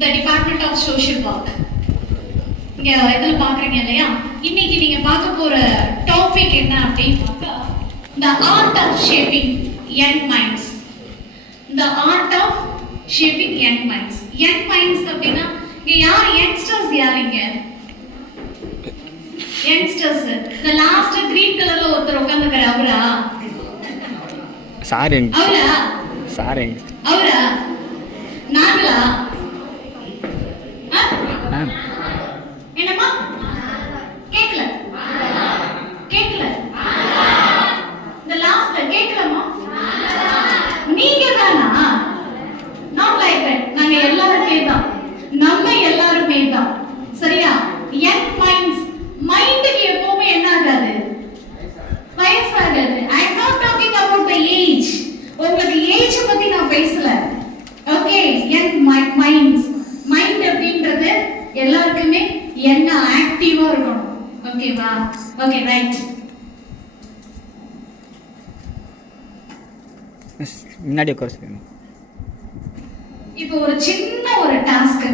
the Department of Social Work. இங்க இதில் பார்க்குறீங்க இல்லையா? இன்னைக்கு நீங்க பார்க்க போற டாபிக் என்ன அப்படின்னு பார்த்தா the art of shaping young minds. The art of shaping young minds. Young minds அப்படின்னா இங்க யார் யங்ஸ்டர்ஸ் யாருங்க? யங்ஸ்டர்ஸ். the last green கலர்ல ஒருத்தர் உட்கார்ந்துருக்காரு அவரா? சாரிங்க. அவரா? சாரிங்க. அவரா? நாங்களா? என்னம்மா? கேட்கல கேட்கல இந்த லாஸ்ட் கேட்கலமா? நீங்க தானா? Not like that. நாங்க எல்லாருமே தான். நம்ம எல்லாருமே தான். சரியா? யங் மைண்ட்ஸ் மைண்டுக்கு எப்பவுமே என்ன ஆகாது? வயசாகாது. I am not talking about the age. உங்களுக்கு ஏஜ் பத்தி நான் பேசல. Okay, young minds. மைண்ட் அப்படின்றது எல்லாருக்குமே என்ன ஆக்டிவா இருக்கணும். ஓகேவா? Okay, right. முன்னாடி உட்காருங்க. இப்போ ஒரு சின்ன ஒரு டாஸ்க்.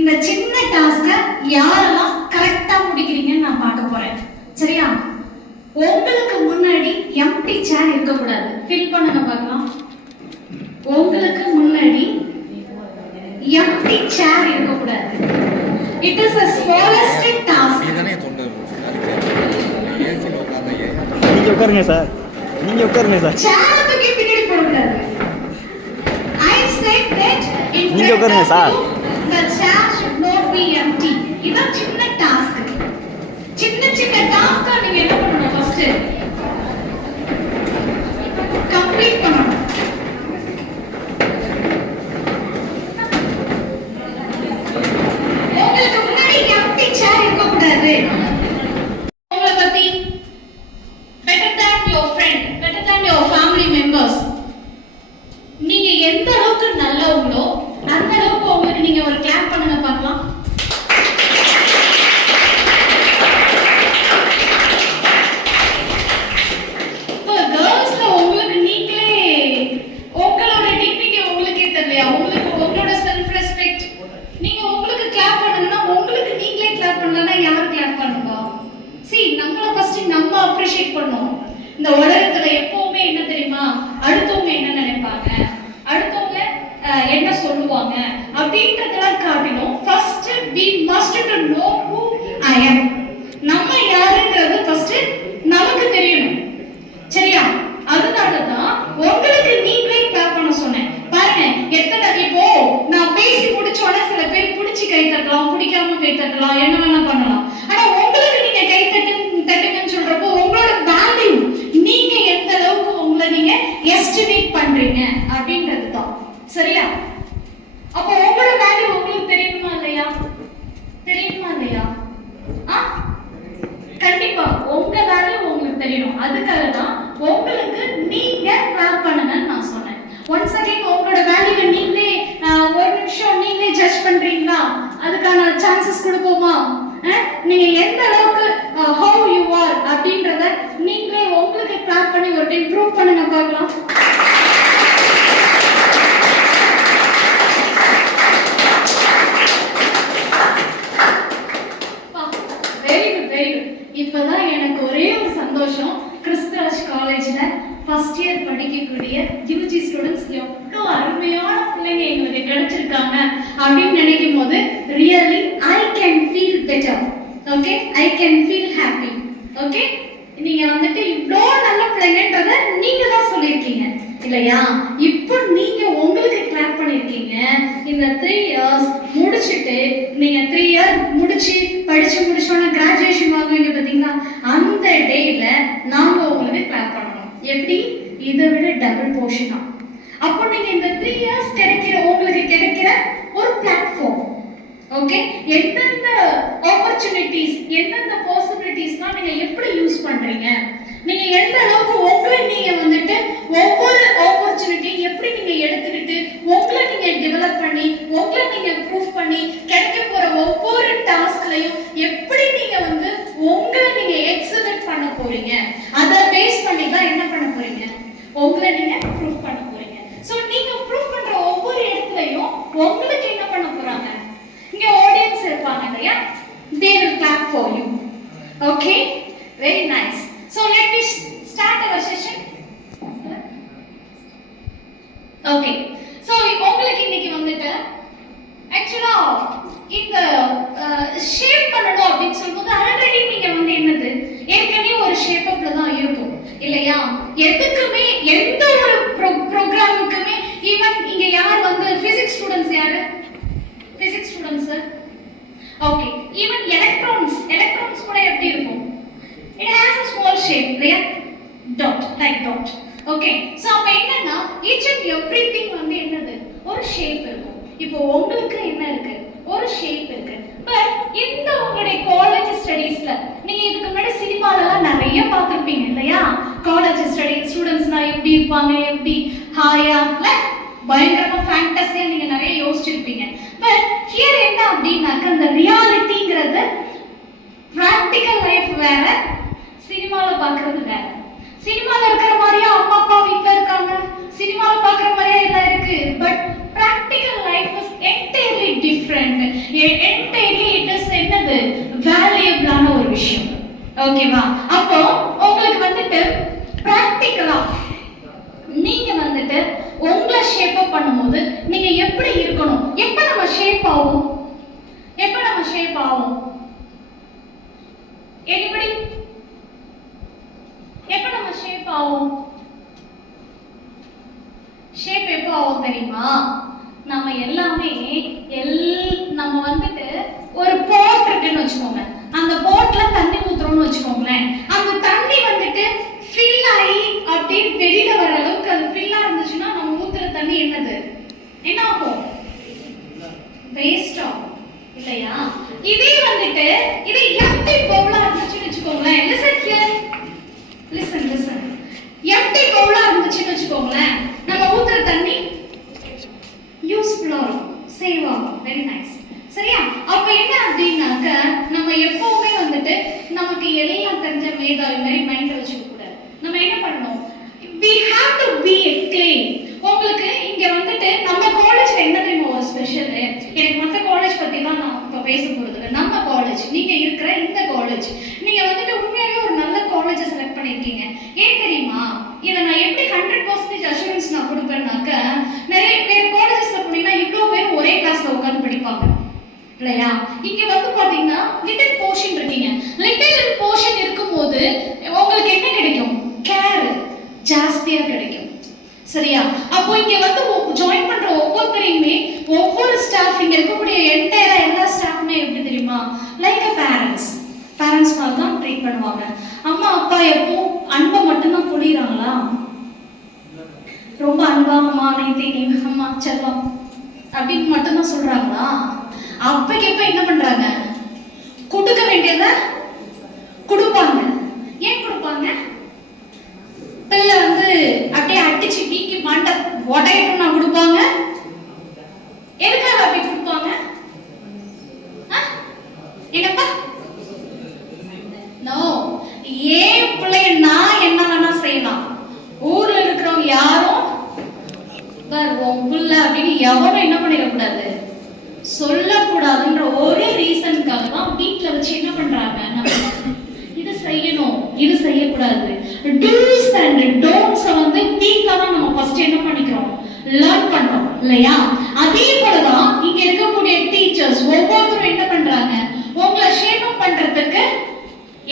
இந்த சின்ன டாஸ்க யாரெல்லாம் கரெக்ட்டா முடிக்கிறீங்கன்னு நான் பார்க்க போறேன். சரியா? உங்களுக்கு முன்னாடி எம்டி சேர் இருக்க கூடாது. ஃபில் பண்ணுங்க பார்க்கலாம். உங்களுக்கு முன்னாடி எம்டி சேர் இருக்க கூடாது. It is a smallest task. நீங்க உட்காருங்க சார். நீங்க உட்காருங்க சார். சேர் தூக்கி பின்னாடி போடுங்க. I said that நீங்க உட்காருங்க sir. The chair should not be empty. இது சின்ன டாஸ்க். சின்ன சின்ன டாஸ்க் நீங்க என்ன பண்ணணும்? ஃபர்ஸ்ட் கம்ப்ளீட் பண்ணணும். உங்களுக்கு முன்னாடி எம்டி சேர் இருக்க கூடாது. உங்களை பத்தி better than your friend, better than your family members. நீங்க எந்த அளவுக்கு நல்லவங்களோ அந்த அளவுக்கு உங்களுக்கு நீங்க ஒரு கிளாப் பண்ணுங்க பார்க்கலாம். இப்போ கேர்ள்ஸ்ல உங்களுக்கு நீங்களே உங்களோட டிக்னிட்டி உங்களுக்கே தெரியலையா? உங்களுக்கு உங்களோட செல்ஃப் ரெஸ்பெக்ட். நீங்க உங்களுக்கு கிளாப் பண்ணணும்னா உங்களுக்கு நீங்களே கிளாப் பண்ணலன்னா யார் கிளாப் பண்ணுவா? நம்மள ஃபர்ஸ்ட் நம்ம அப்ரிஷியேட் பண்ணணும். இந்த உலகத்துல எப்பவுமே என்ன தெரியுமா? அடுத்தவங்க என்ன நினைப்பாங்க, அடுத்தவங்க என்ன சொல்லுவாங்க அப்படின்றதெல்லாம் காட்டிலும் first we must to know who I am. நம்ம யாருங்கிறது ஃபர்ஸ்ட் நமக்கு தெரியணும். சரியா? அதனால தான் உங்களுக்கு நீங்களே கிளாப் பண்ண சொன்னேன். பாருங்க எத்தனை இப்போ நான் பேசி முடிச்சோட சில பேர் பிடிச்சி கை தட்டலாம், பிடிக்காம கை தட்டலாம், என்ன வேணா பண்ணலாம். ஆனா உங்களுக்கு நீங்க கை தட்டுங்கன்னு சொல்றப்போ உங்களோட வேல்யூ நீங்க எந்த அளவுக்கு உங்களை நீங்க எஸ்டிமேட் பண்றீங்க அப்படின்றது தான். சரியா? அப்போ உங்களோட வேல்யூ உங்களுக்கு தெரியுமா இல்லையா? தெரியுமா இல்லையா? கண்டிப்பா உங்க வேல்யூ உங்களுக்கு தெரியணும். அதுக்காக தான் உங்களுக்கு நீங்க கிளாப் பண்ணுங்கன்னு நான் சொன்னேன். ஒன்ஸ் அகைன் உங்களோட வேல்யூவை நீங்களே ஒரு நிமிஷம் நீங்களே ஜட்ஜ் பண்றீங்களா? அதுக்கான சான்சஸ் கொடுப்போமா? நீங்க எந்த அளவுக்கு how you are அப்படின்றத நீங்களே உங்களுக்கு கிளாப் பண்ணி ஒரு டைம் ப்ரூவ் பண்ணுங்க பார்க்கலாம். Very good, very good. இப்பதான் எனக்கு ஒரே ஒரு சந்தோஷம். கிறிஸ்துராஜ் காலேஜ்ல ஃபர்ஸ்ட் இயர் படிக்கக்கூடிய யூஜி ஸ்டூடெண்ட்ஸ் எவ்வளோ அருமையான பிள்ளைங்க எங்களுக்கு கிடைச்சிருக்காங்க அப்படின்னு நினைக்கும் போது really I can feel better. Okay, I can feel happy. Okay, நீங்க வந்துட்டு இவ்வளோ நல்ல பிள்ளைங்கன்றத நீங்க தான் சொல்லியிருக்கீங்க இல்லையா? இப்போ நீங்க உங்களுக்கு கிளாப் பண்ணிருக்கீங்க. இந்த 3 இயர்ஸ் முடிச்சுட்டு நீங்க 3 இயர் படிச்சு முடிச்சோன்னா கிராஜுவேஷன் வாங்குவீங்க பாத்தீங்களா? அந்த டேல நாங்க உங்களுக்கு கிளாப் பண்ணணும். எப்படி? இதை விட டபுள் போர்ஷனா. அப்போ நீங்க இந்த 3 இயர்ஸ் உங்களுக்கு கிடைக்கிற ஒரு பிளாட்ஃபார்ம். ஓகே, எந்தெந்த ஆப்பர்ச்சுனிட்டிஸ், எந்தெந்த பாசிபிலிட்டிஸ்லாம் நீங்க எப்படி யூஸ் பண்றீங்க, நீங்க எந்த அளவுக்கு உங்களை நீங்க வந்துட்டு ஒவ்வொரு ஆப்பர்ச்சுனிட்டி எப்படி நீங்க எடுத்துக்கிட்டு உங்களை நீங்க டெவலப் பண்ணி உங்களை நீங்க ப்ரூஃப் பண்ணி கிடைக்க போற ஒவ்வொரு டாஸ்க்லயும் எப்படி நீங்க வந்து உங்களை நீங்க எக்ஸலன்ட் பண்ண போறீங்க, அதை பேஸ் பண்ணி தான் என்ன பண்ண போறீங்க? உங்களை நீங்க ப்ரூஃப் பண்ண போறீங்க. சோ நீங்க ப்ரூஃப் பண்ற ஒவ்வொரு இடத்துலயும் உங்களுக்கு என்ன பண்ண போறாங்க? yeah? They will clap for you. Okay? Very nice. So let me start our session. Okay. So உங்களுக்கு இன்னைக்கு வந்துட்டு ஆக்சுவலா இந்த ஷேப் பண்ணணும் அப்படின்னு சொல்லும்போது ஆல்ரெடி நீங்க வந்து என்னது ஏற்கனவே ஒரு ஷேப் அப்ல தான் இருக்கும் இல்லையா? எதுக்குமே எந்த ஒரு ப்ரோக்ராமுக்குமே ஈவன் இங்க யார் வந்து பிசிக்ஸ் ஸ்டூடண்ட்ஸ் யாரு? Physics students. Okay. Even electrons கூட எப்படி இருக்கும்? It has a small shape, இல்லையா? Dot, like dot. Okay. So அப்ப என்னன்னா each and everything வந்து என்னது ஒரு ஷேப் இருக்கும். இப்போ உங்களுக்கு என்ன இருக்கு? ஒரு ஷேப் இருக்கு. பட் இந்த உங்களுடைய காலேஜ் ஸ்டடீஸ்ல நீங்க இதுக்கு முன்னாடி சினிமாலலாம் நிறைய பார்த்திருப்பீங்க இல்லையா? காலேஜ் ஸ்டூடண்ட்ஸ்னா எப்படி இருப்பாங்க, எப்படி ஹாயா பயங்கரமா ஃபேண்டஸியா நீங்க நிறைய யோசிச்சிருப்பீங்க. பட் ஹியர் என்ன அப்படின்னாக்க அந்த ரியாலிட்டிங்கிறது பிராக்டிக்கல் லைஃப் வேற, சினிமால பாக்குறது வேற. சினிமால இருக்கிற மாதிரியா அம்மா அப்பா வீட்ல இருக்காங்க, சினிமால பாக்குற மாதிரியா எல்லாம் இருக்கு. But practical life is entirely different. Entirely it is என்னது வேல்யூபிளான ஒரு விஷயம். ஓகேவா? அப்போ உங்களுக்கு வந்துட்டு பிராக்டிகலா நீங்க வந்துட்டு உங்களை ஷேப் அப் பண்ணும்போது நீங்க எப்படி இருக்கணும்? எப்ப நம்ம ஷேப் ஆகும்? anybody? எப்ப நம்ம ஷேப் ஆகும்? ஷேப் எப்போ ஆகும் தெரியுமா? நம்ம எல்லாமே நம்ம வந்துட்டு ஒரு போட் இருக்குன்னு வச்சுக்கோங்க. அந்த போட்ல தண்ணி ஊத்துறோம்னு வச்சுக்கோங்களேன். அந்த தண்ணி வந்துட்டு ஃபில் ஆகி அப்படியே வெளியில வர அளவுக்கு அது ஃபில்லா இருந்துச்சுன்னா நம்ம ஊத்துற தண்ணி என்னது என்ன ஆகும்? வேஸ்ட் ஆகும் இல்லையா? இதே வந்துட்டு இது எம்டி பவுலா இருந்துச்சுன்னு வச்சுக்கோங்களேன். லிசன் எம்டி பவுலா இருந்துச்சுன்னு வச்சுக்கோங்களேன். நம்ம ஊத்துற தண்ணி யூஸ்ஃபுல்லா இருக்கும், சேவ் ஆகும். Very nice. சரியா? அப்ப என்ன அப்படின்னாக்க நம்ம எப்பவுமே வந்துட்டு நமக்கு எல்லாம் தெரிஞ்ச மேதாவி மாதிரி மைண்ட வச்சுக்க கூடாது. நம்ம என்ன பண்ணணும்? we have to be a clay. உங்களுக்கு இங்க வந்துட்டு நம்ம காலேஜ்ல என்ன தெரியுமா ஒரு ஸ்பெஷல்? எனக்கு மற்ற காலேஜ் பத்தி தான் நான் இப்ப பேச போறது இல்லை. நம்ம காலேஜ், நீங்க இருக்கிற இந்த காலேஜ், நீங்க வந்துட்டு உண்மையாவே ஒரு நல்ல காலேஜை செலக்ட் பண்ணிருக்கீங்க. ஏன் தெரியுமா? இதை நான் எப்படி 100% அஷூரன்ஸ் நான் கொடுப்பேன்னாக்க, நிறைய பேர் காலேஜஸ்ல போனீங்கன்னா இவ்வளவு பேர் ஒரே கிளாஸ்ல உட்கார்ந்து படிப்பாங்க இல்லையா? இங்க வந்து பாத்தீங்கன்னா லிட்டில் போர்ஷன் இருக்கீங்க. லிட்டில் போர்ஷன் இருக்கும்போது உங்களுக்கு என்ன கிடைக்கும்? கேர் ஜாஸ்தியா கிடைக்கும். சரியா? அப்போ இங்க வந்து ஜாயின் பண்ற ஒவ்வொருத்தரையுமே ஒவ்வொரு ஸ்டாஃப் இங்க இருக்கக்கூடிய என்டையரா எல்லா ஸ்டாஃப்மே எப்படி தெரியுமா? லைக் அ பேரண்ட்ஸ் மாதிரி தான் ட்ரீட் பண்ணுவாங்க. அம்மா அப்பா எப்போ அன்பை மட்டும்தான் பொழிறாங்களா? ரொம்ப அன்பா அம்மா நேத்தி அம்மா செல்லம் அப்படின்னு மட்டும்தான் சொல்றாங்களா? அப்பைக்கு எப்ப என்ன பண்றாங்க? கொடுக்க வேண்டியதை கொடுப்பாங்க. ஏன் கொடுப்பாங்க? பிள்ளை வந்து அப்படியே அடிச்சு வீக்கி மாட்ட உடையணும்னா கொடுப்பாங்க. எதுக்காக அப்படி கொடுப்பாங்க? என்னப்பா? நோ, ஏன் பிள்ளைய நான் என்ன வேணா செய்யலாம். ஊர்ல இருக்கிறவங்க யாரும் உன் புள்ள அப்படின்னு எவரும் என்ன பண்ணிடக்கூடாது, சொல்லக்கூடாதுன்ற ஒரு ரீசனுக்காக தான் வீட்டுல வச்சு என்ன பண்றாங்க? இது செய்யணும், இது செய்யக்கூடாது. டூஸ் அண்ட் டோன்ட்ஸ் வந்து வீட்ல தான் நம்ம ஃபர்ஸ்ட் என்ன பண்ணிக்கிறோம்? லேர்ன் பண்றோம் இல்லையா? அதே போலதான் இங்க இருக்கக்கூடிய டீச்சர்ஸ் ஒவ்வொருத்தரும் என்ன பண்றாங்க? உங்களை ஷேப் அப் பண்றதுக்கு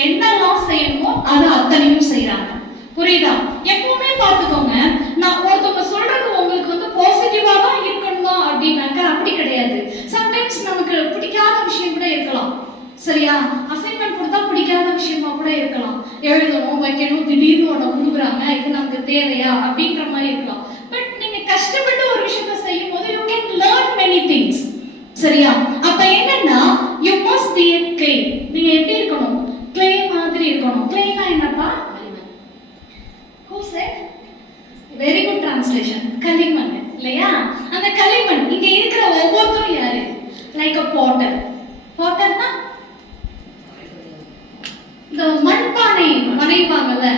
என்னெல்லாம் செய்யணுமோ அதை அத்தனையும் செய்யறாங்க. புரியுதா? எப்பவுமே பாத்துக்கோங்க, நான் ஒருத்தவங்க சொல்றது உங்களுக்கு வந்து பாசிட்டிவா தான் இருக்கணுமா அப்படின்னாக்க அப்படி கிடையாது. சம்டைம்ஸ் நமக்கு பிடிக்காத விஷயம் கூட இருக்கலாம். சரியா? அசைன்மெண்ட் கொடுத்தா பிடிக்காத விஷயமா கூட இருக்கலாம். எழுதணும், வைக்கணும், திடீர்னு ஒண்ணு கொடுக்குறாங்க, இது நமக்கு தேவையா அப்படின்ற மாதிரி இருக்கலாம். பட் நீங்க கஷ்டப்பட்டு ஒரு விஷயத்தை செய்யும் போது you can learn many things. சரியா? அப்ப என்னன்னா you must be a clay. நீங்க எப்படி இருக்கணும்? clay மாதிரி இருக்கணும். clayனா என்னப்பா? who said? very good translation. களிமண் இல்லையா? அந்த களிமண் இங்க இருக்கிற ஒவ்வொருத்தரும் யாரு? like a potter. potterனா இந்த மண்பானை வரைவாங்கல்ல,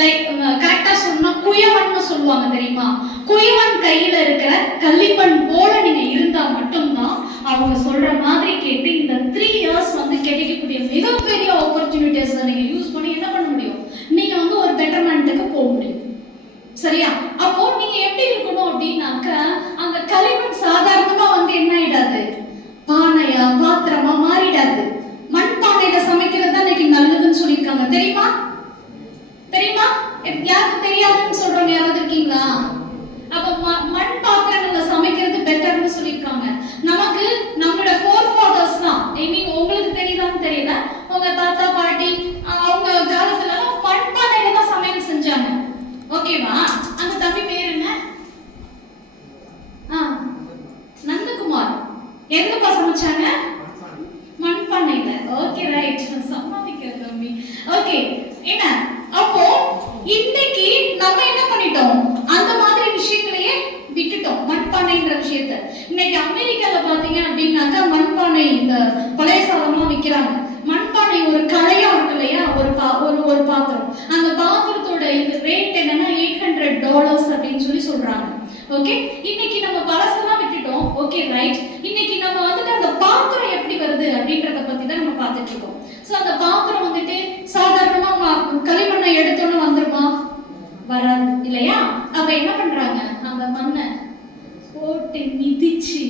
லைக் கரெக்டா சொன்னா குயவன்னு சொல்லுவாங்க தெரியுமா? குயவன் கையில இருக்கிற களிமண் போல நீங்க இருந்தா மட்டும்தான் அவங்க சொல்ற மாதிரி கேட்டு இந்த 3 இயர்ஸ் வந்து கிடைக்கக்கூடிய மிகப்பெரிய ஆப்பர்ச்சுனிட்டிஸ் நீங்க யூஸ் பண்ணி என்ன பண்ண முடியும்? நீங்க வந்து ஒரு பெட்டர்மெண்ட்டுக்கு போக முடியும். சரியா? அப்போ நீங்க எப்படி இருக்கணும் அப்படின்னாக்க, அந்த களிமண் சாதாரணமா வந்து என்ன ஆயிடாது, பானையா பாத்திரமா மாறிடாது. மண் பானையில சமைக்கிறது தான் இன்னைக்கு நல்லதுன்னு சொல்லியிருக்காங்க. தெரியுமா? தெரியுமா? யாருக்கு தெரியாதுன்னு சொல்றவங்க யாராவது இருக்கீங்களா? அப்ப மண் பாத்திரங்கள்ல சமைக்கிறது பெட்டர்னு சொல்லியிருக்காங்க. நமக்கு நம்மளோட ஃபோர்ஃபாதர்ஸ் தான், நீங்க உங்களுக்கு தெரியுதான்னு தெரியல, உங்க தாத்தா பாட்டி அவங்க காலத்துல மண் பானையில தான் சமையல் செஞ்சாங்க. ஓகேவா? அந்த தம்பி பேர் என்ன? நந்தகுமார். எங்கப்பா சமைச்சாங்க? மண் பானையில. Okay, right. சம்மதிக்கிறேன் தம்பி. ஓகே, என்ன அப்போ இன்னைக்கு நம்ம என்ன பண்ணிட்டோம்? அந்த மாதிரி விஷயங்களையே விட்டுட்டோம், மண்பானைன்ற விஷயத்த. இன்னைக்கு அமெரிக்கால பாத்தீங்க அப்படின்னாக்கா மண்பானை இந்த பழைய சாதம்லாம் விற்கிறாங்க. மண்பானை ஒரு கலையா இருக்கு இல்லையா, ஒரு பாத்திரம். அந்த பாத்திரத்தோட இது ரேட் என்னன்னா $800 அப்படின்னு சொல்லி சொல்றாங்க. ஓகே, இன்னைக்கு நம்ம பழசெல்லாம் விட்டுட்டோம். Okay, right. இன்னைக்கு நம்ம வந்துட்டு அந்த பாத்திரம் எப்படி வருது அப்படின்றத பத்தி தான் நம்ம பார்த்துட்டு இருக்கோம். சோ அந்த பாத்திரம் வந்துட்டு சாதாரணமா களிமண்ணை எடுத்தோன்னு வந்துருமா? வராது இல்லையா? அப்ப என்ன பண்றாங்க? அந்த மண்ணை போட்டு மிதிச்சு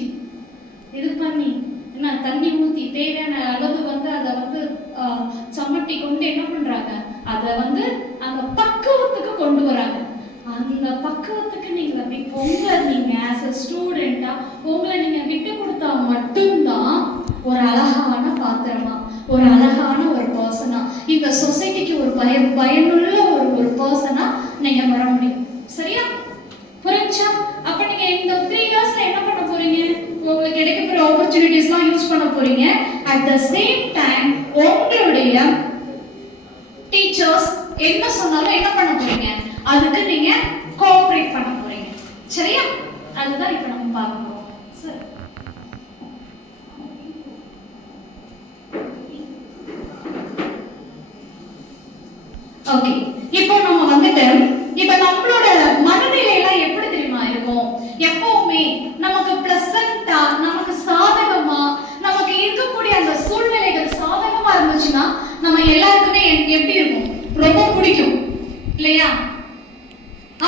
இது பண்ணி என்ன தண்ணி ஊத்தி தேவையான அளவு வந்து அதை வந்து சமட்டி கொண்டு என்ன பண்றாங்க? அதை வந்து அந்த பக்குவத்துக்கு கொண்டு வராங்க. அந்த பக்குவத்துக்கு நீங்க உங்களை நீங்க ஆஸ் அ ஸ்டூடெண்டா உங்களை நீங்க விட்டு கொடுத்தா மட்டும்தான் ஒரு அழகான பாத்திரமா, ஒரு அழகான ஒரு பர்சனா, இந்த சொசைட்டிக்கு ஒரு பயனுள்ள ஒரு பர்சனா நீங்க வர முடியும். சரியா? புரிஞ்சா? அப்ப நீங்க இந்த 3 இயர்ஸ்ல என்ன பண்ண போறீங்க? உங்களுக்கு கிடைக்கக்கூடிய ஆப்பர்ச்சுனிட்டிஸ்லாம் யூஸ் பண்ண போறீங்க. அட் த சேம் டைம் உங்களுடைய டீச்சர்ஸ் என்ன சொன்னாலும் என்ன பண்ண போறீங்க? அதுக்கு நீங்க கோஆபரேட் பண்ண போறீங்க. சரியா? அதுதான் இப்ப நம்ம பார்க்க போறோம். சரி, ஓகே. இப்போ நம்ம வந்துட்டு இப்ப நம்மளோட மனநிலை எல்லாம் எப்படி தெரியுமா இருக்கும்? எப்பவுமே நமக்கு பிளசண்டா, நமக்கு சாதகமா, நமக்கு இருக்கக்கூடிய அந்த சூழ்நிலைகள் சாதகமா இருந்துச்சுன்னா நம்ம எல்லாருக்குமே எப்படி இருக்கும்? ரொம்ப பிடிக்கும் இல்லையா?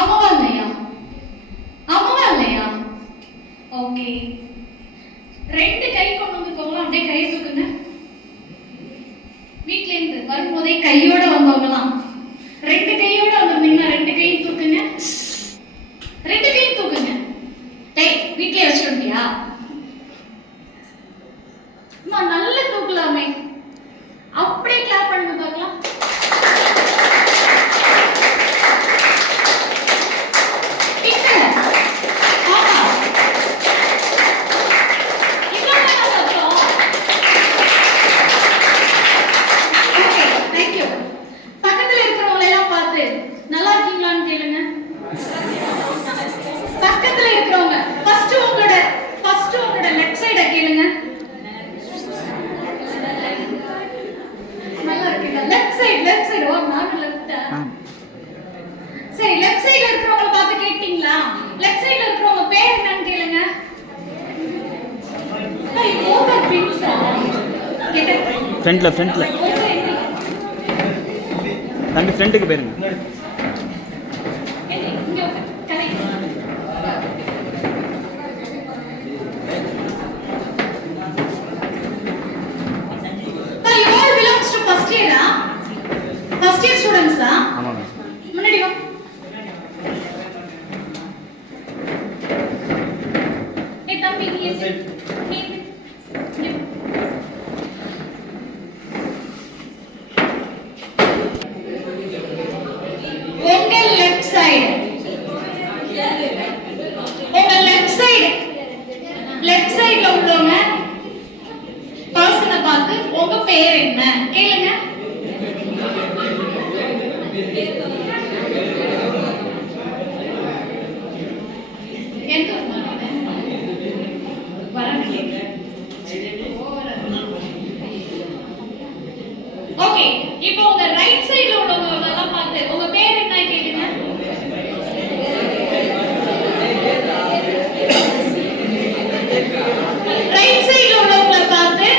ஆமாவா இல்லையா? ஆமாவா இல்லையா? ஓகே, 2 கை கொண்டு வந்துக்கோங்க. அப்படியே கை தூக்குங்க. வீட்ல இருந்து வரும்போதே கையோட வந்தவங்கலாம் 2 கையோட வந்திருந்தீங்கன்னா 2 கையும் தூக்குங்க. 2 கையும் தூக்குங்க. டேய், வீட்லயே வச்சுட்டியா? நல்ல தூக்கலாமே. அப்படியே கிளாப் பண்ணுங்க பார்க்கலாம். சரி, லெஃப்ட் சைடுல இருக்கிறவங்கள பார்த்து கேட்டிங்களா? லெஃப்ட் சைடுல இருக்கிறவங்க பேர் என்னன்னு கேளுங்க. ஹாய், போதா பின்ஸா கேட்ட ஃப்ரண்ட்ல தம்பி ஃப்ரண்ட்டுக்கு போயிருங்க. இங்க கரை you all belongs to first year ah? First year students ah? ஆமாங்க. முன்னாடி வா. தம்பி நீ உங்க லெஃப்ட் சைடு உள்ளவங்க பர்சனை பார்த்து உங்க பேர் என்ன கேளுங்க. ஓகே, இப்போ உங்க ரைட் சைடுல உள்ளவங்க எல்லாம் பார்த்து உங்க பேர் என்ன கேளுங்க. ரைட் சைடுல உள்ளவங்கள பார்த்து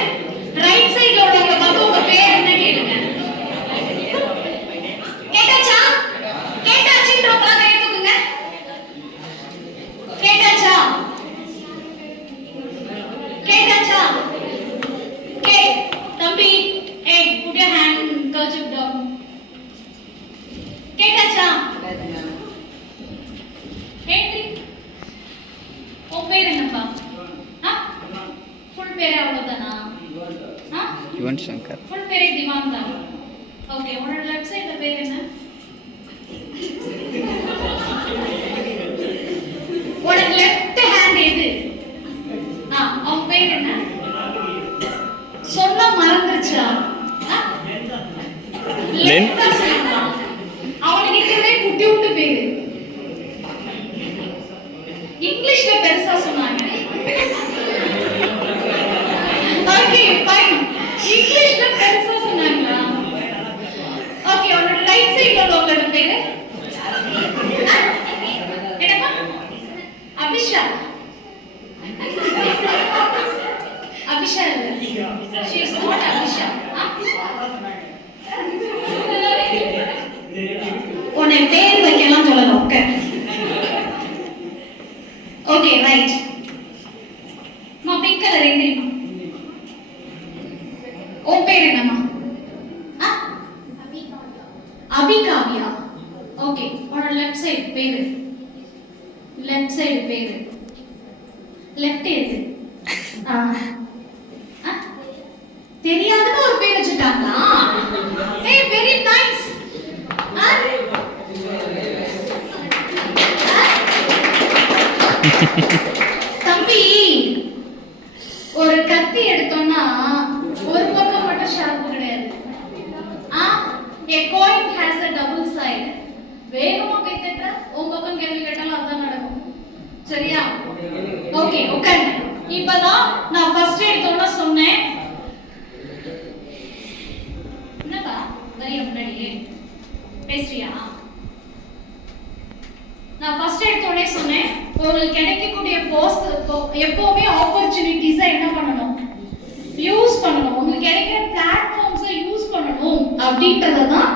பேரே அவ்வளவுதானா? யுவன் சங்கர். ஃபுல் பேரே திவான் தான். ஓகே, உன்னோட லெஃப்ட் சைடுல பேர் என்ன? உனக்கு லெஃப்ட் ஹேண்ட் எது? அவன் பேர் என்ன? சொல்ல மறந்துருச்சா? அவனுக்கு இருக்கிறதே குட்டி விட்டு பேரு. இங்கிலீஷ்ல பெருசா சொன்னாங்க. ஓகே ஃபைன், இங்கிலீஷ்ல பெருசா சொன்னாங்களா? ஓகே, உன்னோட ரைட் சைடுல உள்ளவங்களோட பேரு என்னப்பா? அபிஷா. அபிஷா இல்ல, she is not அபிஷா. உன்னை பேர் வைக்கலாம் சொல்லலாம். Okay okay right. மா பிங்க் கலர் எந்திரிமா. உன் பேர் என்னம்மா? அபிகாவியா. ஓகே, உன்னோட லெஃப்ட் சைடு பேரு. லெஃப்ட் சைடு பேரு. லெஃப்ட் எது? தெரியாதுன்னு ஒரு பேர் வச்சுட்டாங்களா? ஏய் வெரி நைஸ். தம்பி, ஒரு கத்தி எடுத்தோம்னா ஒரு பக்கம் மட்டும் ஷார்ப் கிடையாது. a coin has a double side. வேகமா கை தட்ட உன் பக்கம் கேள்வி கேட்டாலும் அதான் நடக்கும். சரியா? ஓகே உட்காரு. இப்பதான் நான் ஃபர்ஸ்ட் எடுத்தோம்னா சொன்னேன். என்னடா வரிய முன்னாடியே பேசுறியா? நான் ஃபர்ஸ்ட் எடுத்தோடனே சொன்னேன், உங்களுக்கு கிடைக்கக்கூடிய எப்பவுமே ஆப்பர்ச்சுனிட்டிஸை என்ன பண்ணணும்? யூஸ் பண்ணணும். உங்களுக்கு கிடைக்கிற பிளாட்ஃபார்ம்ஸை யூஸ் பண்ணணும் அப்படின்றத தான்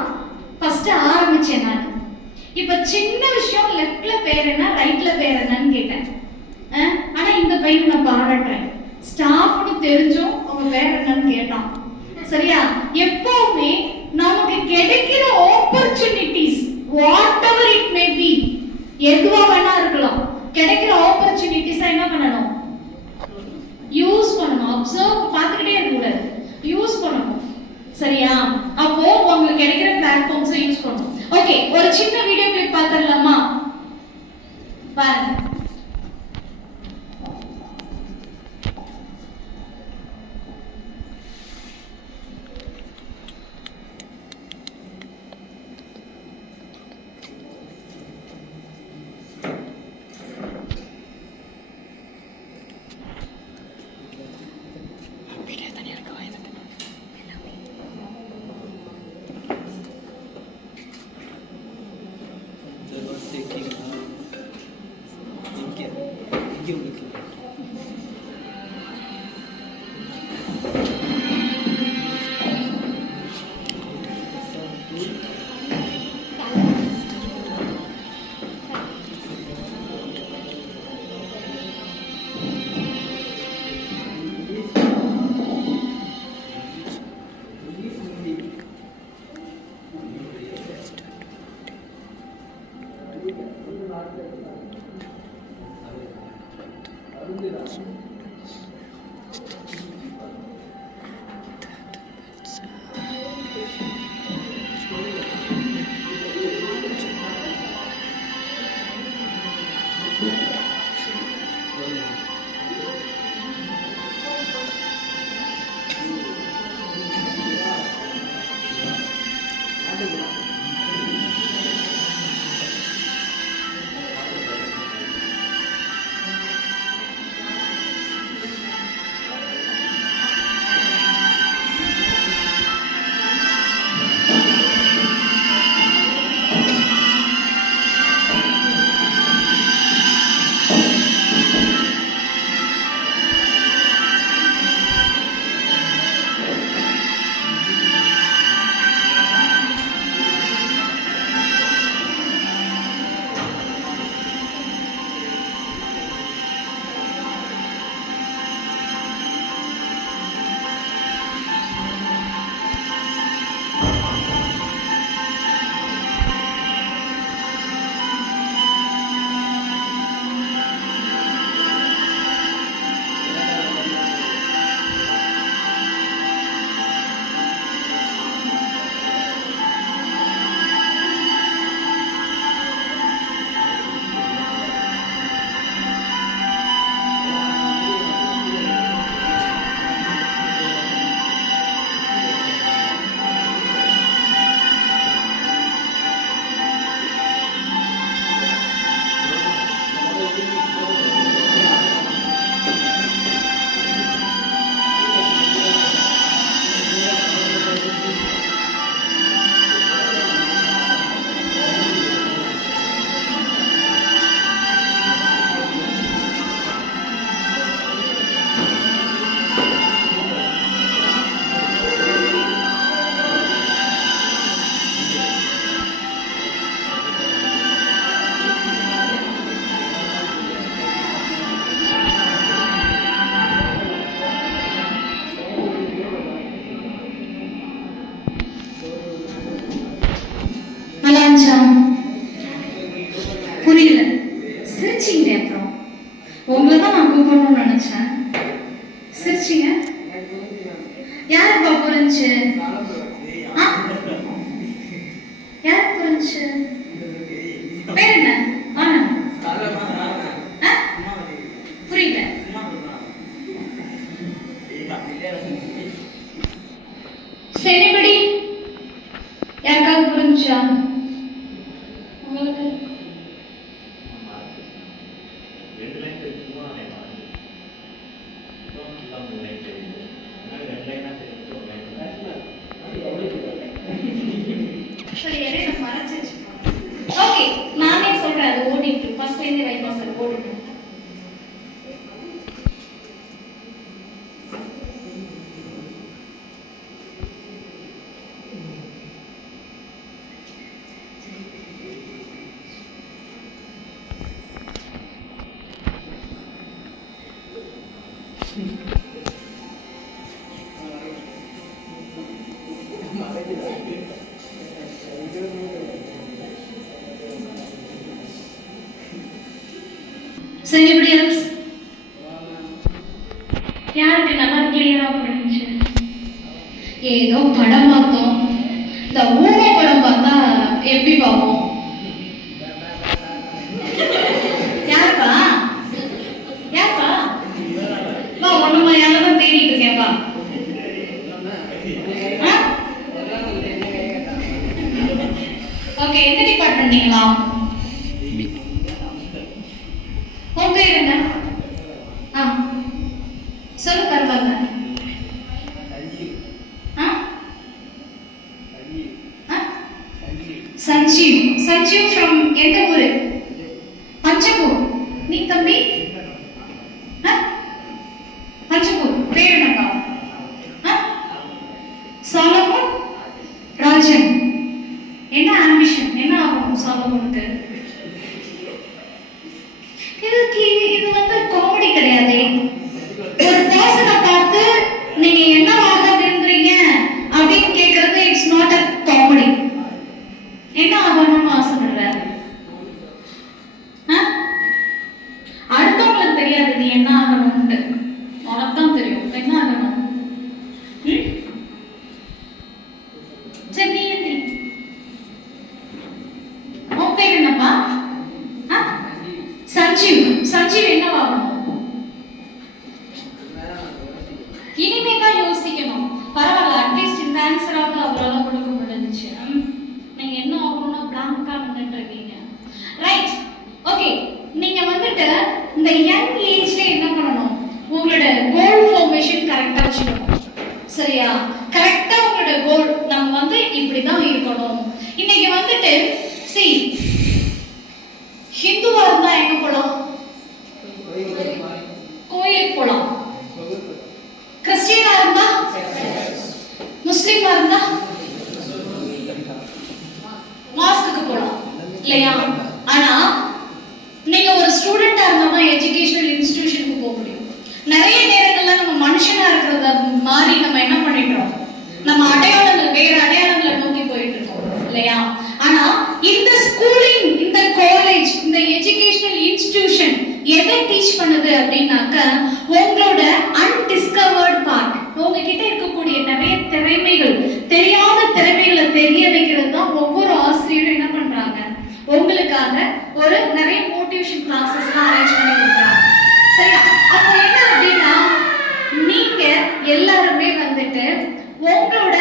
ஃபர்ஸ்ட் ஆரம்பிச்சேன் நான். இப்ப சின்ன விஷயம், லெஃப்ட்ல பேர் என்ன, ரைட்ல பேர் என்னன்னு கேட்டேன். ஆனா இந்த பையன் நான் பாராட்டுறேன். ஸ்டாஃப்னு தெரிஞ்சும் அவங்க பேர் என்னன்னு கேட்டான். சரியா? எப்பவுமே நமக்கு கிடைக்கிற opportunities what ever it may be, எதுவா வேணா இருக்கலாம், கிடைக்கிற ஆப்பர்ச்சுனிட்டிஸை என்ன பண்ணணும்? யூஸ் பண்ணணும். அப்சர்வ் பார்த்துக்கிட்டே இருக்க கூடாது, யூஸ் பண்ணணும். சரியா? அப்போ உங்களுக்கு கிடைக்கிற பிளாட்ஃபார்ம்ஸை யூஸ் பண்ணணும். ஓகே, ஒரு சின்ன வீடியோ கிளிப் பார்த்துடலாமா? பாருங்க. சிரிச்சிங்க. யாருப்பா புரிஞ்சு? யாருக்கு புரிஞ்சு? பேர் என்ன? வாங்க. புரியல. சரிபடி யாருக்காவது புரிஞ்சா? உங்களுக்கு சரி, இடையில மறைச்சு ஓகே, நானே சொல்றேன். அது ஓடிட்டு ஃபர்ஸ்ட்ல இருந்து வைப்பா சார் ஓடிட்டு. So anybody else? யாருக்கு நல்லா கிளியரா புரிஞ்சு? ஏதோ படம் பார்த்தோம். இந்த ஊமை படம் பார்த்தா எப்படி பார்ப்போம்? யாருப்பா? யாருப்பா? வா, ஒண்ணுமா யாரெல்லாம் தேடிட்டு இருக்கேன்ப்பா. ஓகே, எந்த டிபார்ட்மெண்ட் நீங்களா? உன் பேர் என்ன? சொல்லு பரவாயில்ல. சஞ்சீவ். சஞ்சீவ் ஃப்ரம் எந்த ஊரு? பஞ்சபூர். நீ தம்பி? பஞ்சபூர். பேர் என்னப்பா? சாலமோன் ராஜன். என்ன ஆம்பிஷன்? என்ன ஆகணும் சாலமோனுக்கு? இது வந்து காமெடி கிடையாது. ஒரு பர்சனை பார்த்து நீங்க என்ன ஆக விரும்புறீங்க அப்படின்னு கேட்கறது இட்ஸ் நாட் அ காமெடி. என்ன ஆகணும்னு ஆசைப்படுற? அடுத்தவங்களுக்கு தெரியாது நீ என்ன ஆகணும்னு. உனக்குதான் தெரியும் என்ன ஆகணும். சரி, நீ எந்தி. உன் பேர் என்னப்பா? சஞ்சீவ். சஞ்சீவ் என்னவாகணும்? இனிமே தான் யோசிக்கணும். பரவாயில்ல, அட்லீஸ்ட் இந்த ஆன்சராக அவரால் கொடுக்க முடிஞ்சிச்சு. நீங்க என்ன ஆகணும்னா பிளாங்கா வந்துட்டு இருக்கீங்க. Right, okay. நீங்க வந்துட்டு இந்த யங் ஏஜ்ல என்ன பண்ணணும்? உங்களோட கோல் ஃபார்மேஷன் கரெக்டா வச்சுக்கணும். சரியா? கரெக்டா உங்களோட கோல் நம்ம வந்து இப்படிதான் இருக்கணும். இன்னைக்கு வந்துட்டு see ஹிந்துவா இருந்தா எங்க போலாம்? கோயிலுக்கு போலாம். கிறிஸ்டியனா இருந்தா, முஸ்லிமா இருந்தா மாஸ்க்கு போலாம் இல்லையா? ஆனா நீங்க ஒரு ஸ்டூடெண்டா இருந்தா எஜுகேஷனல் இன்ஸ்டிடியூஷனுக்கு போக முடியும். நிறைய நேரங்கள்ல நம்ம மனுஷனா இருக்கிறத மாறி நம்ம என்ன பண்ணிட்டோம்? நம்ம அடையாளங்கள் வேற அடையாளங்களை நோக்கி போயிட்டு இருக்கோம் இல்லையா? ஆனா இந்த ஸ்கூலிங், இந்த காலேஜ், இந்த எஜுகேஷனல் இன்ஸ்டிடியூஷன் எதை டீச் பண்ணுது அப்படின்னாக்க உங்களோட அன்டிஸ்கவர்ட் பார்ட், உங்ககிட்ட இருக்கக்கூடிய நிறைய திறமைகள், தெரியாத திறமைகளை தெரிய வைக்கிறது தான் ஒவ்வொரு ஆசிரியரும் என்ன பண்றாங்க, உங்களுக்காக ஒரு நிறைய மோட்டிவேஷன் கிளாஸஸ் அரேஞ்ச் பண்ணி கொடுக்குறாங்க. சரியா? அப்போ என்ன அப்படின்னா நீங்க எல்லாருமே வந்துட்டு உங்களோட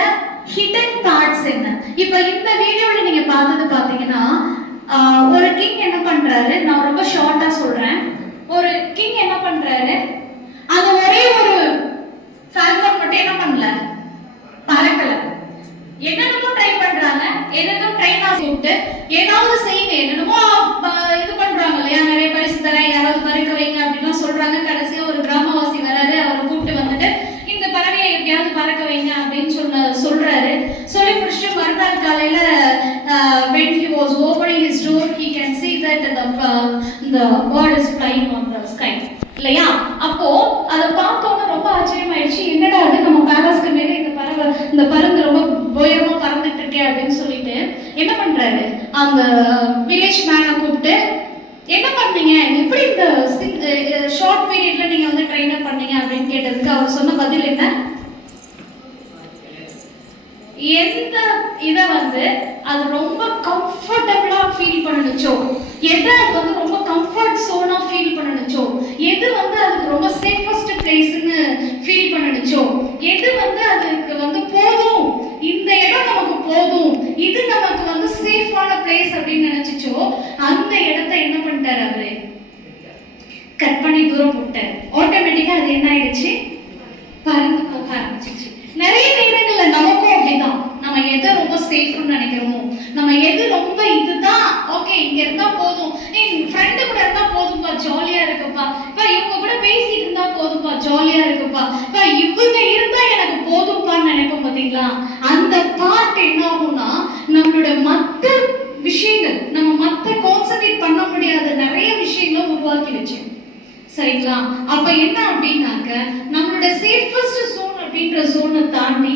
ஹிடன் பார்ட்ஸ் என்ன. இப்ப இந்த வீடியோல நீங்க பார்த்தது பாத்தீங்கன்னா ஒரு கிங் என்ன பண்றாரு, நான் ரொம்ப ஷார்ட்டா சொல்றேன். ஒரு கிங் என்ன பண்றாரு, அந்த ஒரே ஒரு ஃபால்கன் மட்டும் என்ன பண்ணல, பறக்கல. என்னென்னமோ ட்ரை பண்றாங்க, என்னென்னமோ ட்ரைனா கூப்பிட்டு ஏதாவது செய்யுங்க, என்னென்னமோ இது பண்றாங்க இல்லையா, நிறைய பரிசு தரேன், யாராவது பறக்க வைங்க அப்படின்னு சொல்றாங்க. கடைசியா ஒரு கிராமவாசி வராரு, அவரை கூப்பிட்டு வந்துட்டு இந்த பறவையை எப்படியாவது பறக்க வைங்க அப்படின்னு சொல்றாரு. சொல்லி முடிச்சுட்டு மறுநாள் காலையில when he was opening his door he can see that the bird is flying on the sky இல்லையா? அப்போ அதை பார்த்தோன்னு ரொம்ப ஆச்சரியமாயிடுச்சு. என்னடா அது, நம்ம பேலஸ்க்கு மேல இந்த பருந்து ரொம்ப உயரமா பறந்துட்டு இருக்கே அப்படின்னு சொல்லிட்டு என்ன பண்றாரு, அந்த வில்லேஜ் மேனை கூப்பிட்டு என்ன பண்ணீங்க, எப்படி இந்த ஷார்ட் பீரியட்ல நீங்க வந்து ட்ரெயின் அப் பண்ணீங்க அப்படின்னு கேட்டதுக்கு அவர் சொன்ன பதில் என்ன? எந்த இத வந்து அது ரொம்ப கம்ஃபர்டபிளா ஃபீல் பண்ணனுச்சோ, எது அது வந்து ரொம்ப கம்ஃபர்ட் சோனா ஃபீல் பண்ணனுச்சோ, எது வந்து அதுக்கு ரொம்ப சேஃபஸ்ட் பிளேஸ்னு ஃபீல் பண்ணனுச்சோ, எது வந்து அதுக்கு வந்து போதும், இந்த இடம் நமக்கு போதும், இது நமக்கு வந்து சேஃபான பிளேஸ் அப்படின்னு நினைச்சுச்சோ, அந்த இடத்தை என்ன பண்ணிட்டாரு அவரு? கட் பண்ணி தூரம் போட்டாரு. ஆட்டோமேட்டிக்கா அது என்ன ஆயிடுச்சு? பறந்து போக ஆரம்பிச்சிச்சு. நிறைய நேரங்கள்ல நமக்கும் அப்படிதான். நம்ம எதை ரொம்ப சேஃப்னு நினைக்கிறோமோ, நம்ம எது ரொம்ப இதுதான் ஓகே இங்க இருந்தா போதும், என் ஃப்ரெண்டு கூட இருந்தா போதும்பா ஜாலியா இருக்குப்பா, இவங்க கூட பேசிட்டு இருந்தா போதும்பா ஜாலியா இருக்குப்பா, இவங்க இருந்தா எனக்கு போதும்பான்னு நினைப்போம் பாத்தீங்களா? அந்த பார்ட் என்ன ஆகும்னா நம்மளோட மத்த விஷயங்கள், நம்ம மத்த கான்சென்ட்ரேட் பண்ண முடியாத நிறைய விஷயங்களை உருவாக்கி வச்சோம். சரிங்களா? அப்ப என்ன அப்படின்னாக்க நம்மளோட சேஃபஸ்ட் ஜோன் அப்படின்ற ஜோனை தாண்டி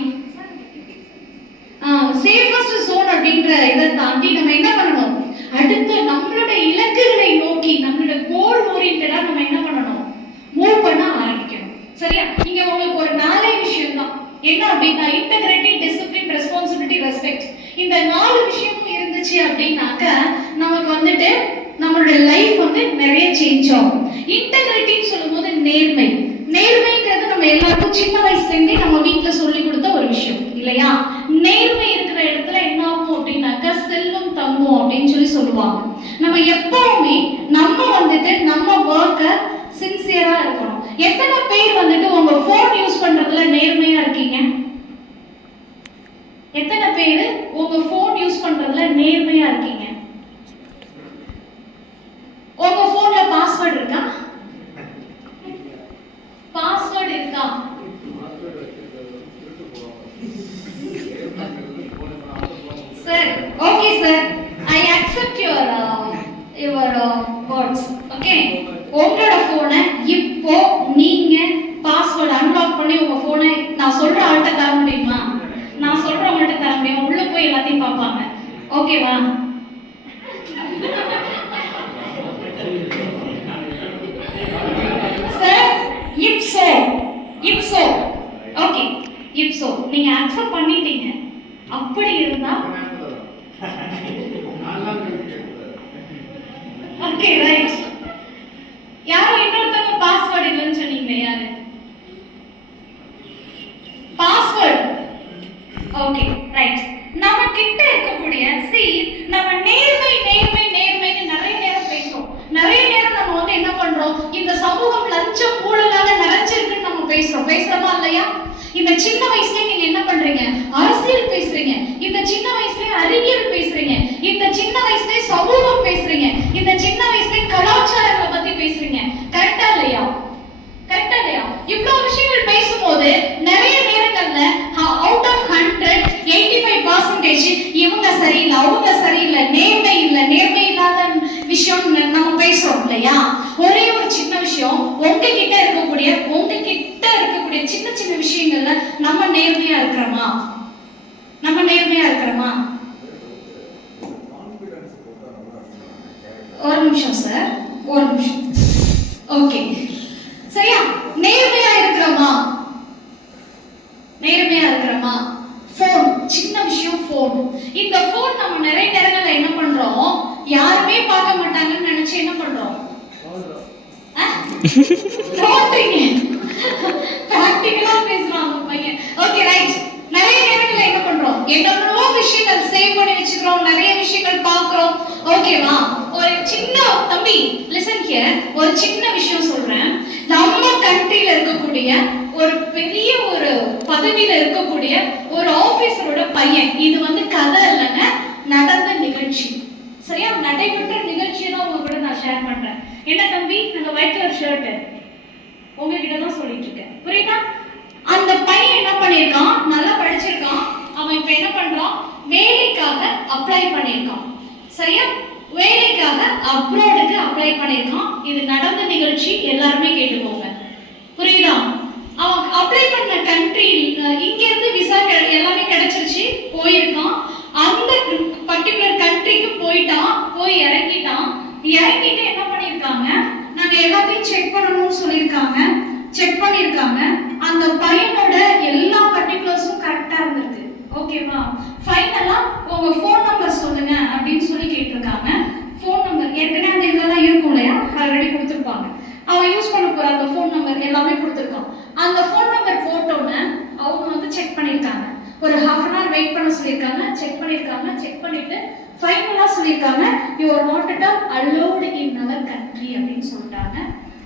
சேஃபஸ்ட் ஜோன் அப்படின்ற இதை தாண்டி நம்ம என்ன பண்ணணும்? அடுத்து நம்மளோட இலக்குகளை நோக்கி நம்மளோட கோல் ஓரியன்டா நம்ம என்ன பண்ணணும்? மூவ் பண்ண ஆரம்பிக்கணும். சரியா? இங்க உங்களுக்கு ஒரு 4 விஷயம் தான். என்ன அப்படின்னா இன்டெகிரிட்டி, டிசிப்ளின், ரெஸ்பான்சிபிலிட்டி, ரெஸ்பெக்ட். இந்த 4 விஷயமும் இருந்துச்சு அப்படின்னாக்க நமக்கு வந்துட்டு நம்மளோட லைஃப் வந்து நிறைய சேஞ்ச் ஆகும். இன்டெகிரிட்டின்னு சொல்லும்போது நேர்மை. நேர்மைங்கிறது நம்ம எல்லாருக்கும் சின்ன வயசுல இருந்தே நம்ம வீட்டுல சொல்லி கொடுத்த ஒரு விஷயம் இல்லையா? நேர்மை இருக்கிற இடத்துல என்ன ஆகும் அப்படின்னாக்க செல்வம் தங்கும் அப்படின்னு சொல்லுவாங்க. நம்ம எப்பவுமே நம்ம வந்துட்டு நம்ம ஒர்க்க சின்சியரா இருக்கணும். எத்தனை பேர் வந்துட்டு உங்க போன் யூஸ் பண்றதுல நேர்மையா இருக்கீங்க? எத்தனை பேர் உங்க போன் யூஸ் பண்றதுல நேர்மையா இருக்கீங்க? உங்க போன்ல பாஸ்வேர்ட் இருக்கா? பாஸ்வேர்ட் இருக்கா? Sir okay sir, I accept your words. Okay, உங்களோட போனை இப்போ நீங்க பாஸ்வேர்ட் அன்லாக் பண்ணி உங்க போனை நான் சொல்ற ஆள்கிட்ட தர முடியுமா? நான் சொல்றவங்கள்ட்ட தர முடியும். உள்ள போய் எல்லாத்தையும் பார்ப்பாங்க. ஓகேவா? If so, okay. If so, நீங்க அக்செப்ட் பண்ணிட்டீங்க. அப்படி இருந்தா ஓகே ரைட். யாரோ இன்னொருத்தவங்க பாஸ்வேர்ட் இல்லைன்னு சொன்னீங்க. யாரு? பாஸ்வேர்ட். Okay right. நம்ம கிட்ட இருக்கக்கூடிய நம்ம நேர்மை நேர்மை நேர்மைன்னு நிறைய நேரம் பேசுறோம். நிறைய நேரம் நம்ம வந்து என்ன பண்றோம்? இந்த சமூகம் லஞ்சம் ஊழலால நிறைஞ்சிருக்குன்னு நம்ம பேசுறோமா இல்லையா? இந்த சின்ன வயசுல நீங்க என்ன பண்றீங்க? அரசியல் பேசுறீங்க. இந்த சின்ன வயசுல அறிவியல் பேசுறீங்க. இந்த சின்ன வயசுல சமூகம் பேசுறீங்க. இந்த சின்ன வயசுல கலாச்சாரங்களை பத்தி பேசுறீங்க. கரெக்டா இல்லையா? கரெக்டா இல்லையா? இவ்வளவு விஷயங்கள் பேசும்போது நிறைய நேரங்கள்ல அவுட் ஆஃப் 100 85% இவங்க சரியில்லை, அவங்க சரியில்லை, நேர்மை இல்லை, நேர்மை இல்லாத விஷயம் நம்ம பேசுறோம் இல்லையா? ஒரே ஒரு சின்ன விஷயம், உங்ககிட்ட இருக்கக்கூடிய சின்ன சின்ன விஷயங்கள்ல நம்ம நேர்மையா இருக்கிறோமா? நம்ம நேர்மையா இருக்கிறோமா? ஒரு நிமிஷம் சார், ஒரு நிமிஷம். ஓகே சரியா? நேர்மையா இருக்கிறோமா? நேர்மையா இருக்கிறோமா? போன், சின்ன விஷயம் போன். இந்த போன் நம்ம நிறைய நேரங்கள்ல என்ன பண்றோம்? யாருமே பார்க்க மாட்டாங்கன்னு நினைச்சு என்ன பண்றோம்? பிராக்டிகலா பேசுறான் அந்த பையன். Okay right. நிறைய நேரங்கள்ல என்ன பண்றோம்? என்னென்னவோ விஷயங்கள் சேவ் பண்ணி வச்சுக்கிறோம், நிறைய விஷயங்கள் பார்க்கிறோம். ஓகேவா? ஒரு சின்ன தம்பி லிசன் ஹியர், ஒரு சின்ன விஷயம் சொல்றேன். நம்ம கண்ட்ரில இருக்கக்கூடிய ஒரு பெரிய ஒரு பதவியில இருக்கக்கூடிய ஒரு ஆபீசரோட பையன், இது வந்து கதை இல்லைங்க, நடந்த நிகழ்ச்சி. சரியா? நடைபெற்ற நிகழ்ச்சியை தான் உங்க கூட நான் ஷேர் பண்றேன். என்ன தம்பி, அந்த ஒயிட் கலர் ஷர்ட் உங்ககிட்ட தான் சொல்லிட்டு இருக்கேன், புரியுதா? அந்த பையன் என்ன பண்ணிருக்கான்? நல்லா படிச்சிருக்கான். அவன் இப்ப என்ன பண்றான்? வேலைக்காக அப்ளை பண்ணிருக்கான். சரியா? வேலைக்காக அப்ராடுக்கு அப்ளை பண்ணிருக்கான். இது நடந்த நிகழ்ச்சி, எல்லாருமே கேட்டுக்கோங்க, புரியுதா? அவன் அப்ளை பண்ண கண்ட்ரி, இங்க இருந்து விசா எல்லாமே கிடைச்சிருச்சு, போயிருக்கான். அந்த பர்டிகுலர் கண்ட்ரிக்கு போயிட்டான். போய் இறங்கிட்டான். இறங்கிட்டு என்ன பண்ணிருக்காங்க. ஒரு half an hour வெயிட் பண்ண சொல்லிருக்காங்க. செக் பண்ணிருக்காங்க. செக் பண்ணிட்டு ஃபைனலா சொல்லிருக்காங்க, you are not at all allowed in our country அப்படின்னு சொல்லிட்டாங்க.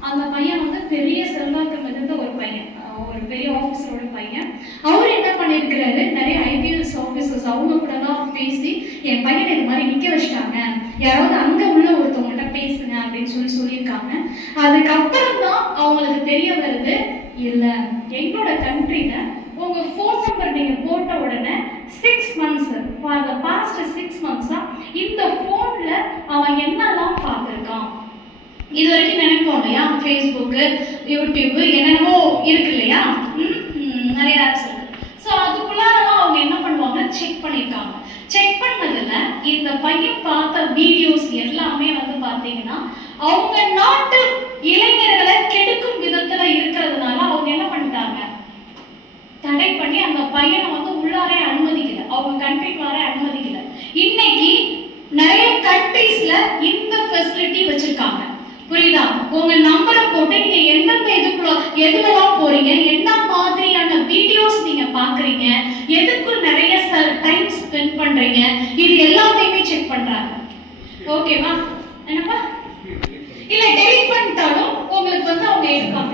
அந்த பையன் வந்து பெரிய செல்வாக்கு மிகுந்த ஒரு பையன், ஒரு பெரிய ஆஃபீஸரோட பையன். அவர் என்ன பண்ணியிருக்கிறாரு, நிறைய ஐபிஎஸ் ஆஃபீஸர்ஸ் அவங்க கூட தான் பேசி என் பையனை இது மாதிரி நிற்க வச்சிட்டாங்க, யாராவது அங்கே உள்ள ஒருத்தவங்ககிட்ட பேசுங்க அப்படின்னு சொல்லியிருக்காங்க. அதுக்கப்புறம் தான் அவங்களுக்கு தெரிய வருது, இல்லை எங்களோட கண்ட்ரியில உங்க ஃபோன் நம்பர் நீங்க போட்ட உடனே 6 months for the past 6 months இந்த ஃபோன்ல அவன் என்னெல்லாம் பார்த்துருக்கான். இது வரைக்கும் நினைப்போம் இல்லையா, ஃபேஸ்புக்கு, யூடியூப் என்னென்னவோ இருக்கு இல்லையா, நிறைய ஆப்ஸ் இருக்கு. ஸோ அதுக்குள்ளாரலாம் அவங்க என்ன பண்ணுவாங்க, செக் பண்ணியிருக்காங்க. செக் பண்ணதுல இந்த பையன் பார்த்த வீடியோஸ் எல்லாமே வந்து பார்த்தீங்கன்னா அவங்க நாட்டு இளைஞர்களை கெடுக்கும் விதத்துல இருக்கிறதுனால அவங்க என்ன பண்ணிட்டாங்க, தடை பண்ணி அந்த பையனை வந்து உள்ளாரே அனுமதிக்கல, அவங்க கண்ட்ரிக்குள்ளாரே அனுமதிக்கல. இன்னைக்கு நிறைய கண்ட்ரீஸ்ல இந்த ஃபெசிலிட்டி வச்சிருக்காங்க, புரியுதா? உங்க நம்பரை போட்டு நீங்க எந்தெந்த எதுலலாம் போறீங்க, என்ன மாதிரியான வீடியோஸ் நீங்க பாக்குறீங்க, எதுக்கு நிறைய டைம் ஸ்பெண்ட் பண்றீங்க, இது எல்லாத்தையுமே செக் பண்றாங்க. ஓகேவா? என்னப்பா? இல்ல டெலிட் பண்ணிட்டாலும் உங்களுக்கு வந்து அவங்க எடுப்பாங்க.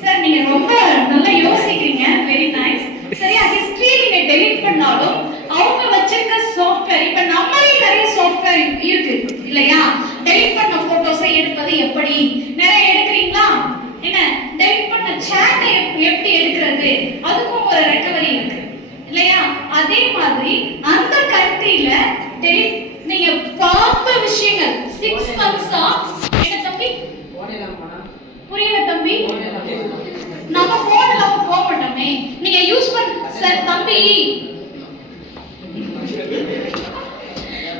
சார் நீங்க ரொம்ப நல்லா யோசிக்கிறீங்க, வெரி நைஸ். சரியா? ஹிஸ்டரி நீங்க டெலிட் பண்ணாலும் அவங்க வச்சிருக்க சாஃப்ட்வேர், இப்ப நம்மளே நிறைய சாஃப்ட்வேர் இருக்கு இல்லையா, டெலிட் பண்ண போட்டோஸை எடுப்பது எப்படி, நிறைய எடுக்கிறீங்களா? என்ன டெலிட் பண்ண சாட்டை எப்படி எடுக்கிறது, அதுக்கும் ஒரு ரெக்கவரி இருக்கு இல்லையா? அதே மாதிரி அந்த கண்ட்ரியில டெலிட் நீங்க பார்த்த விஷயங்கள் 6 months என்ன தம்பி புரியல தம்பி, நம்ம போன்ல போக மாட்டோமே, நீங்க யூஸ் பண்ண சார் தம்பி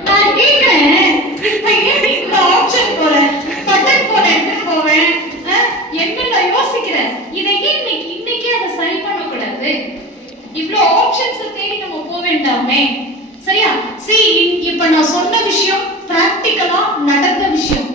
நான் கேக்குறேன், இப்ப ஏன் இந்த ஆப்ஷன் போறேன், பட்டன் போன் எடுத்து போவேன், என்ன யோசிக்கிறேன், இதை ஏன் இன்னைக்கு அதை சரி பண்ணக்கூடாது, இவ்ளோ ஆப்ஷன்ஸ் தேடி நம்ம போக வேண்டாமே. சரியா? சி இப்ப நான் சொன்ன விஷயம் பிராக்டிகலா நடந்த விஷயம்.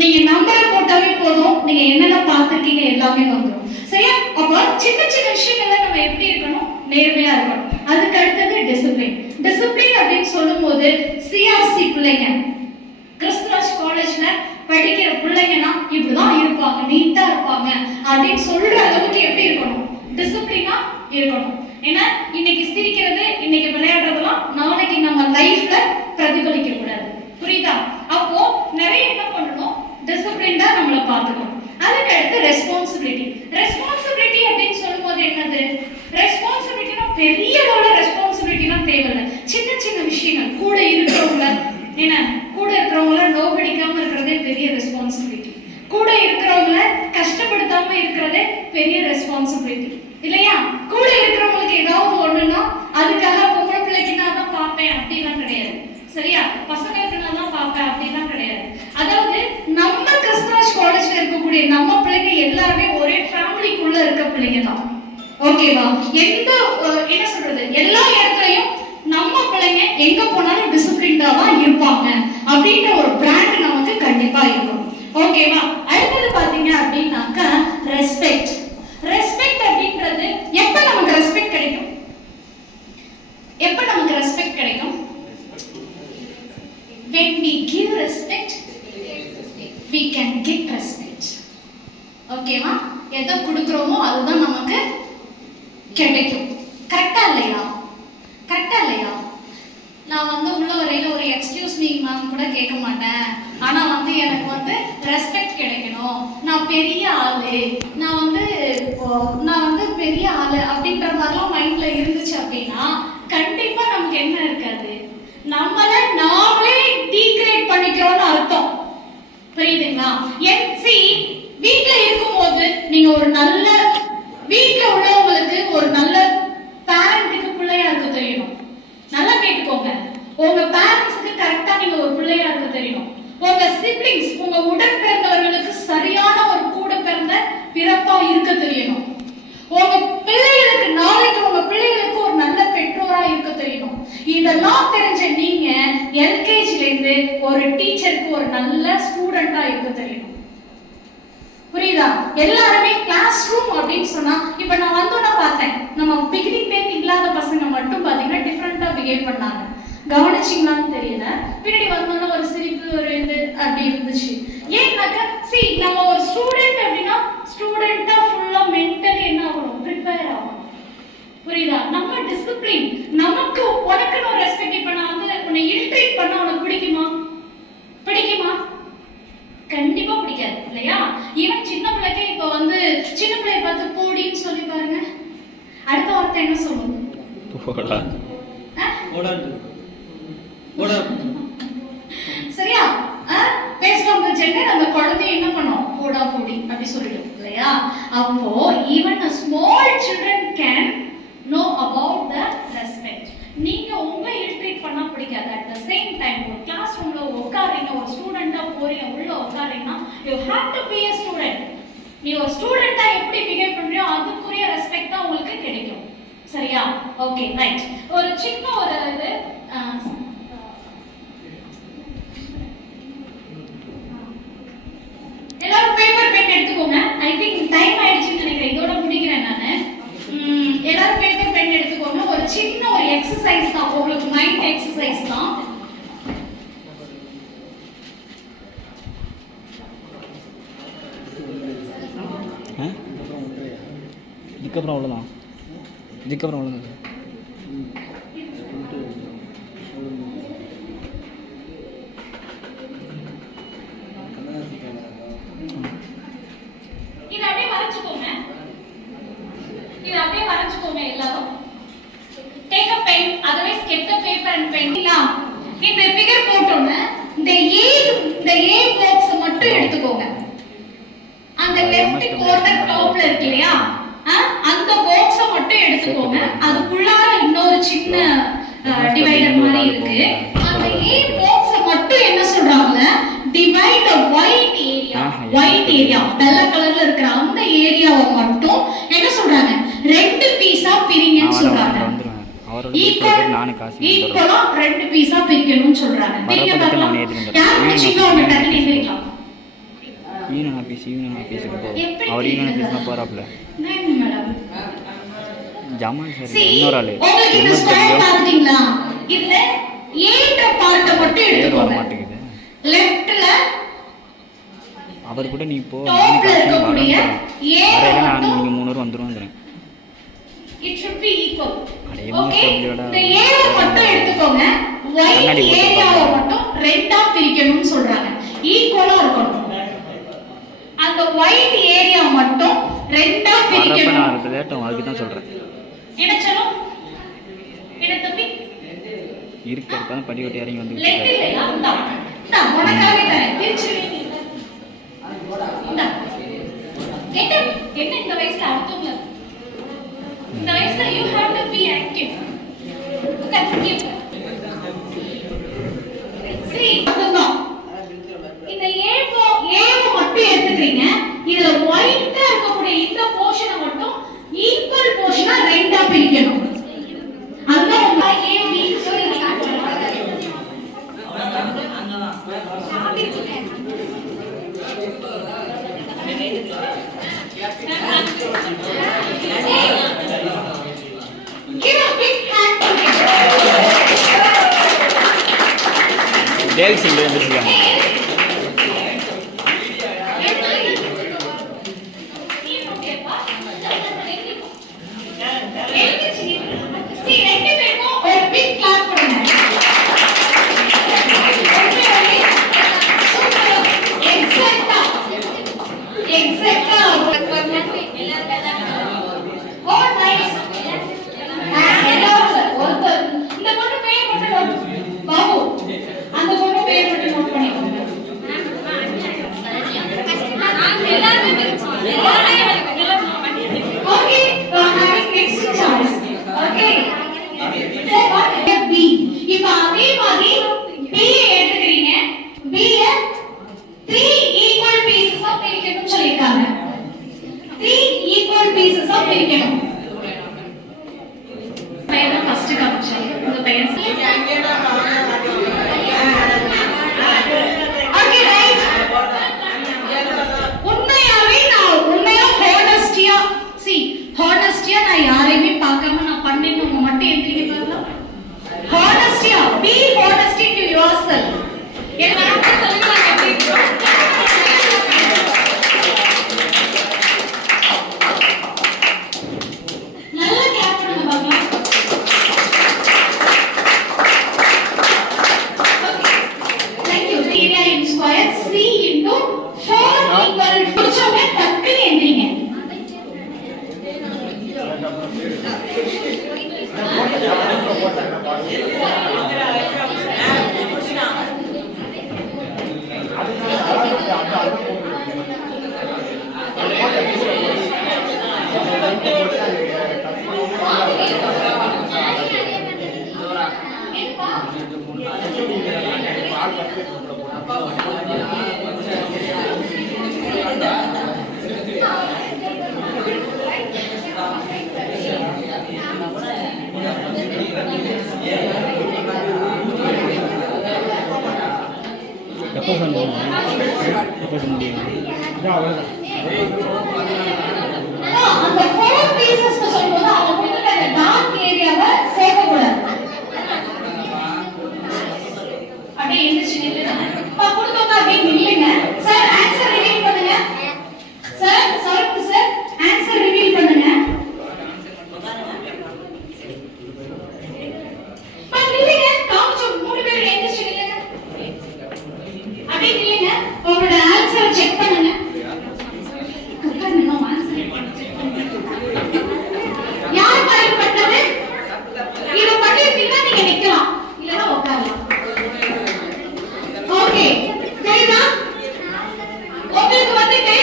நீங்க நம்பரை போட்டாவே போதும், நீங்க என்னென்ன பார்த்திருக்கீங்க எல்லாமே வந்துடும். சரியா? அப்ப சின்ன சின்ன விஷயங்கள்ல நம்ம எப்படி இருக்கணும், நேர்மையா இருக்கணும். அதுக்கு அடுத்தது டிசிப்ளின். டிசிப்ளின் அப்படின்னு சொல்லும் போது சிஆர்சி பிள்ளைங்க, கிறிஸ்துராஜ் காலேஜ்ல படிக்கிற பிள்ளைங்கன்னா இப்படிதான் இருப்பாங்க, நீட்டா இருப்பாங்க அப்படின்னு சொல்ற அளவுக்கு எப்படி இருக்கணும், டிசிப்ளினா இருக்கணும். ஏன்னா இன்னைக்கு சிரிக்கிறது, இன்னைக்கு விளையாடுறதெல்லாம் நாளைக்கு நம்ம லைஃப்ல பிரதிபலிக்க கூடாது, புரியுதா? அப்போ நிறைய என்ன பண்ணணும், டிசிப்ளின்டா நம்மள பார்த்துக்கணும். அதுக்கு அடுத்து ரெஸ்பான்சிபிலிட்டி. ரெஸ்பான்சிபிலிட்டி அப்படின்னு சொல்லும்போது என்னது, ரெஸ்பான்சிபிலிட்டினா பெரிய அளவுல ரெஸ்பான்சிபிலிட்டிலாம் தேவையில்லை, சின்ன சின்ன விஷயங்கள், கூட இருக்கிறவங்கள என்ன கூட இருக்கிறவங்கள நோகடிக்காம இருக்கிறதே பெரிய ரெஸ்பான்சிபிலிட்டி, கூட இருக்கிறவங்கள கஷ்டப்படுத்தாம இருக்கிறதே பெரிய ரெஸ்பான்சிபிலிட்டி இல்லையா? கூட இருக்கிறவங்களுக்கு ஏதாவது ஒண்ணுன்னா அதுக்காக பொம்பளை பிள்ளைக்கு நான் தான் பார்ப்பேன் அப்படிலாம் கிடையாது. சரியா? பசங்களுக்கு நான் தான் பார்ப்பேன் அப்படிலாம் கிடையாது. அதாவது நம்ம கிறிஸ்துராஜ் காலேஜ்ல இருக்கக்கூடிய நம்ம பிள்ளைங்க எல்லாருமே ஒரே ஃபேமிலிக்குள்ள இருக்க பிள்ளைங்க தான். ஓகேவா? எந்த என்ன சொல்றது, எல்லா இடத்துலயும் நம்ம பிள்ளைங்க எங்க போனாலும் டிசிப்ளின்டாவா இருப்பாங்க அப்படின்ற ஒரு பிராண்ட் நமக்கு கண்டிப்பா இருக்கும். ஓகேவா? அடுத்தது பாத்தீங்க அப்படின்னாக்கா ரெஸ்பெக்ட். ரெஸ்பெக்ட் அப்படின்றது எப்ப நமக்கு ரெஸ்பெக்ட் கிடைக்கும், எப்ப நமக்கு ரெஸ்பெக்ட் கிடைக்கும், when we give respect we can get respect. ஓகேவா? எதை கொடுக்குறோமோ அதுதான் நமக்கு கிடைக்கும். கரெக்டா இல்லையா? கரெக்டா இல்லையா? நான் வந்து உள்ள வரையில ஒரு எக்ஸ்கியூஸ் மீ மேம் கூட கேட்க மாட்டேன், ஆனா வந்து எனக்கு வந்து ரெஸ்பெக்ட் கிடைக்கணும், நான் பெரிய ஆளு, நான் வந்து பெரிய ஆளு அப்படின்ற மாதிரிலாம் மைண்ட்ல இருந்துச்சு அப்படின்னா கண்டிப்பா நமக்கு என்ன இருக்காது, நம்மள நாமளே டீக்ரேட் பண்ணிக்கிறோம்னு அர்த்தம். புரியுதுங்களா? என்சி வீட்ல இருக்கும்போது நீங்க ஒரு நல்ல வீட்ல உள்ளவங்களுக்கு ஒரு நல்ல பேரண்ட்டுக்கு பிள்ளையா இருக்க தெரியணும். நல்லா கேட்டுக்கோங்க, உங்க பேரண்ட்ஸ்க்கு கரெக்டா நீங்க ஒரு பிள்ளையா இருக்க தெரியணும். உங்க சிப்ளிங்ஸ், உங்க உடன் பிறந்தவர்களுக்கு சரியான ஒரு கூட பிறந்த பிறப்பா இருக்க தெரியணும். உங்க பிள்ளைகளுக்கு நாளைக்கு உங்க பிள்ளைகளுக்கு ஒரு நல்ல பெற்றோரா இருக்க தெரியணும். இதெல்லாம் தெரிஞ்ச நீங்க எல்கேஜில இருந்து ஒரு டீச்சருக்கு ஒரு நல்ல ஸ்டூடெண்டா இருக்க தெரியணும். புரியுதா? எல்லாருமே கிளாஸ் ரூம் அப்படின்னு சொன்னா, இப்ப நான் வந்தோன்னா பார்த்தேன், நம்ம பிகினிங் கவனிச்சிங்களான்னு தெரியல. பின்னாடி வந்தோன்னா ஒரு சிரிப்பு ஒரு இது அப்படி இருந்துச்சு. ஏன்னாக்க நம்ம ஒரு ஸ்டூடெண்ட் அப்படின்னா ஸ்டூடெண்டா ஃபுல்லா மென்டலி என்ன ஆகணும், ப்ரிப்பேர் ஆகணும். புரியுதா? நம்ம டிசிப்ளின், நமக்கு உனக்குன்னு ஒரு ரெஸ்பெக்ட். இப்ப நான் வந்து உன்னை இரிட்டேட் பண்ண உனக்கு பிடிக்குமா? பிடிக்குமா? கண்டிப்பா பிடிக்காது இல்லையா? ஈவன் சின்ன பிள்ளைக்கு இப்ப வந்து சின்ன பிள்ளைய பார்த்து போடின்னு சொல்லி பாருங்க, அடுத்த வார்த்தை என்ன சொல்லும்? சரியா? பேசுறவங்க ஜெண்டர் அந்த குழந்தைய என்ன பண்ணும், போடா போடி அப்படி சொல்லிடும் இல்லையா? அப்போ even a small children can know about the respect. நீங்க உங்களை இரிட்டேட் பண்ணா பிடிக்காது. அட் த சேம் டைம் ஒரு கிளாஸ் ரூம்ல உட்காரீங்க, ஒரு ஸ்டூடெண்டா போறீங்க, உள்ள உட்காரீங்கன்னா you have to be a student. நீ ஒரு ஸ்டூடெண்டா எப்படி பிஹேவ் பண்றியோ அதுக்குரிய ரெஸ்பெக்ட் தான் உங்களுக்கு கிடைக்கும். சரியா? Okay right. ஒரு சின்ன ஒரு இது எல்லாரும் பேப்பர் பென் எடுத்துக்கோங்க. ஐ திங்க் டைம் ஆயிடுச்சுன்னு நினைக்கிறேன், இதோட முடிக்கிறேன் நானு. எல்லாரும் பேப்பர் பென் எடுத்துக்கோங்க. ஒரு சின்ன ஒரு எக்ஸசைஸ் தான், உங்களுக்கு மைண்ட் எக்ஸசைஸ் தான். இதுக்கப்புறம் அவ்வளோதான், இதுக்கப்புறம் அவ்வளோதான். எல்லாரும் take a pen, otherwise get the paper and pen. இந்த ஃபிகர் போட்டோம்னா இந்த A பாக்ஸ் மட்டும் எடுத்துக்கோங்க. அந்த லெஃப்ட் கார்னர் டாப்ல இருக்கு இல்லையா, அந்த பாக்ஸ மட்டும் எடுத்துக்கோங்க. அதுக்குள்ளார இன்னொரு சின்ன டிவைடர் மாதிரி இருக்கு. அந்த A பாக்ஸ மட்டும் என்ன சொல்றாங்க, டிவைட் a white area வெள்ளை கலர்ல இருக்கிற அந்த ஏரியாவை மட்டும் என்ன சொல்றாங்க, ரெண்டு பீஸா பிரிங்கன்னு சொல்றாங்க. ஈக்குவலா ரெண்டு பீஸா பிரிக்கணும்னு சொல்றாங்க. பிரிங்க பார்க்கலாம். யாருக்கு சின்ன ஒண்ணு டக்குனு எந்திரிக்கலாம். ஈவன் ஆபீஸ் அவர் ஈவன் ஆபீஸ் போறாப்ல மேடம் ஜமால் சார் இன்னொரு ஆளு உங்களுக்கு இந்த ஸ்கொயர் பாத்தீங்களா, இதுல ஏன்ற பார்ட்ட மட்டும் எடுத்துக்கோங்க. லெஃப்ட்ல அவர் கூட நீ போ, நான் காசு வரேன் நான் நீங்க 3 வந்துருவாங்கறேன். It should be equal. Okay, இந்த ஏரியா மட்டும் எடுத்துக்கோங்க. ஒயிட் ஏரியாவை மட்டும் ரெண்டா பிரிக்கணும்னு சொல்றாங்க. ஈக்குவலா இருக்கணும். அந்த ஒயிட் ஏரியா மட்டும் ரெண்டா பிரிக்கணும். நான் அது லேட்டா அதுக்கு தான் சொல்றேன். என்ன சொல்லும்? என்ன தம்பி? இருக்கறப்ப படி ஓட்டி இறங்கி வந்து லெஃப்ட் இல்லையா? நான் உனக்காக தரேன். பிரிச்சுடுவீங்க. என்ன இந்த வயசுல அர்த்தம்ல, இந்த வயசுல you have to be active. See, அதுதான் இந்த ஏவை மட்டும் எடுத்துக்கிறீங்க. இதுல ஒயிட்டா இருக்கக்கூடிய இந்த போர்ஷனை மட்டும் ஈக்குவல் போர்ஷனா ரெண்டா பிரிக்கணும். அதுதான் உங்க A B Give a big hand to him. Dale Singh வந்துருக்காங்க. Honesty, be honest. எப்போ சொல்லுங்க எப்போ சொல்ல முடியும் அந்த 4 பீசஸ் சொல்லும்போது அவங்க கொடுத்த அந்த டார்க் ஏரியாவை சேர்க்கக்கூடாது. அப்படியே எந்திரிச்சு நில்லுங்க. கொடுத்தவங்க அப்படியே நில்லுங்க. சார் ஆன்சர் ரிவீல் பண்ணுங்க. சார் சரக்கு சார் ஆன்சர் ரிவீல் பண்ணுங்க. நில்லுங்க. காமிச்சு 3 பேர் எந்திரிச்சு நில்லுங்க. அப்படியே நில்லுங்க. உங்களோட ஆன்சரை செக் பண்ணுங்க. யார் பயன்பட்டது? இத பண்ணிருந்தீங்கன்னா நீங்க நிக்கலாம், இல்லனா உட்காரலாம். ஓகே, சரிதா? உங்களுக்கு வந்துட்டு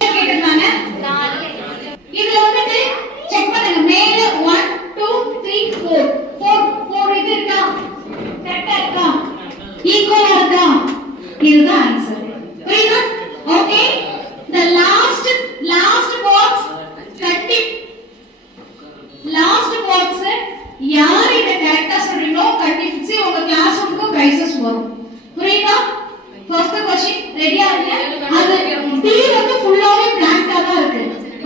கேட்டிருந்தாங்க. இதுல வந்துட்டு செக் பண்ணுங்க. மேல 1 2 3 4 இது இருக்கா? கரெக்ட்டா இருக்கா? ஈக்குவலா இருக்கா? இதுதான் ஆன்சர். புரியுதா? Okay, the last box last box யார் இத கரெக்ட்டா சொல்றீங்களோ கண்டிப்பா உங்க கிளாஸ் ரூமுக்கு பிரைசஸ் வரும். புரியுதா? ஃபர்ஸ்ட் क्वेश्चन ரெடியா இருங்க. அது டி வந்து ஃபுல்லாவே blank-ஆ தான் இருக்கு.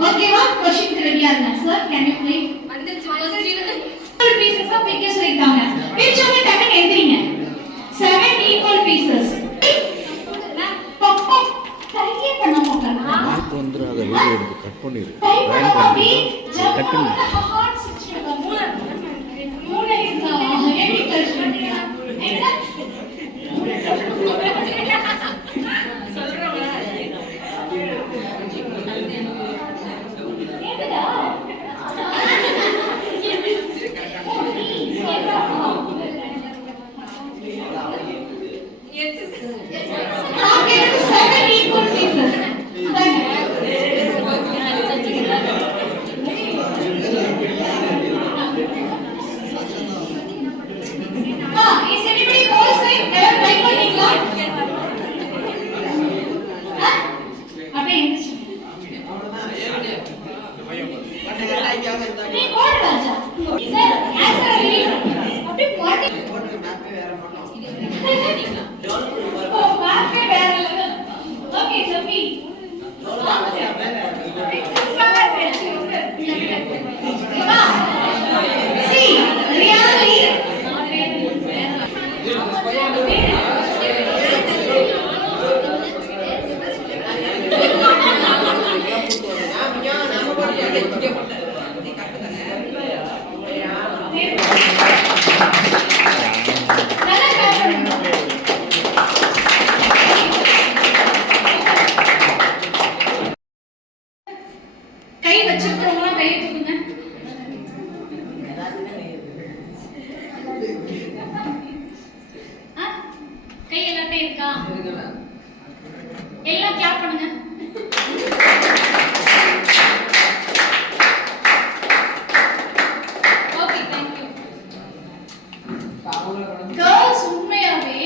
ஓகேவா? क्वेश्चन ரெடியா இருங்க. சார் கேன் யூ ப்ளீஸ் வந்துச்சு क्वेश्चन பீசஸ் ஆஃப் பிக்கஸ் இருக்காங்க. பிரிச்சவங்க டக்குன்னு எழுதுறீங்க. 7 ஈக்குவல் பீசஸ். பப்பா கையே பண்ண மாட்டாங்க. மார்க் வந்துராத வீடியோ எடுத்து கட் பண்ணிரு. டைப் பண்ணி கட் பண்ணு. கை வச்சிருக்கவங்க கையை தூக்குங்க. கை எல்லாத்தையும் இருக்கா? எல்லாம் கிளாப் பண்ணுங்க. Okay, thank you. கேர்ள்ஸ் உண்மையாவே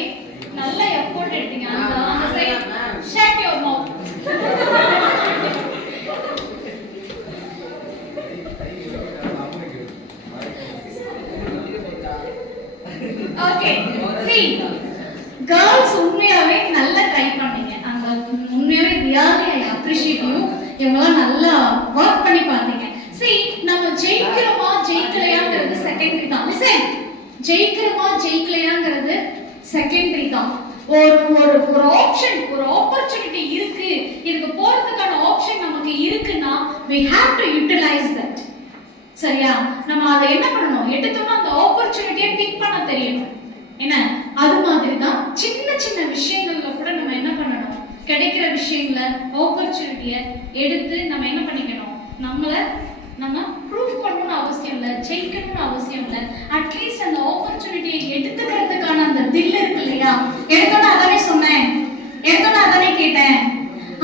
நல்ல எஃபோர்ட் எடுத்தீங்க. அந்த side shut your mouth. Okay, see girls உண்மையாவே நல்ல ட்ரை பண்ணீங்க. அந்த உண்மையாவே really I appreciate you. இவங்க நல்லா வர்க் பண்ணி பார்த்தீங்க. see நம்ம ஜெயிக்கிறோமா ஜெயிக்கலையாங்கிறது செகண்டரி தான். listen, ஜெயிக்கிறோமா ஜெயிக்கலையாங்கிறது செகண்டரி தான். ஒரு ஆப்ஷன், ஒரு ஆப்பர்ச்சுனிட்டி இருக்கு, இதுக்கு போறதுக்கான ஆப்ஷன் நமக்கு இருக்குன்னா we have to utilize that. சரியா? நம்ம அதை என்ன பண்ணணும்? எடுத்தோம்னா அந்த ஆப்பர்ச்சுனிட்டியை பிக் பண்ண தெரியணும். என்ன? அது மாதிரி தான் சின்ன சின்ன விஷயங்கள்ல கூட நம்ம என்ன பண்ணணும்? கிடைக்கிற விஷயங்களை ஆப்பர்ச்சுனிட்டியை எடுத்து நம்ம என்ன பண்ணிக்கணும்? நம்மளை நம்ம ப்ரூஃப் பண்ணணும்னு அவசியம் இல்லை, ஜெயிக்கணும்னு அவசியம் இல்லை. அட்லீஸ்ட் அந்த ஆப்பர்ச்சுனிட்டியை எடுத்துக்கிறதுக்கான அந்த தில் இருக்கு இல்லையா? எடுத்தோன்னு அதானே சொன்னேன், எடுத்தோன்னு அதானே கேட்டேன்.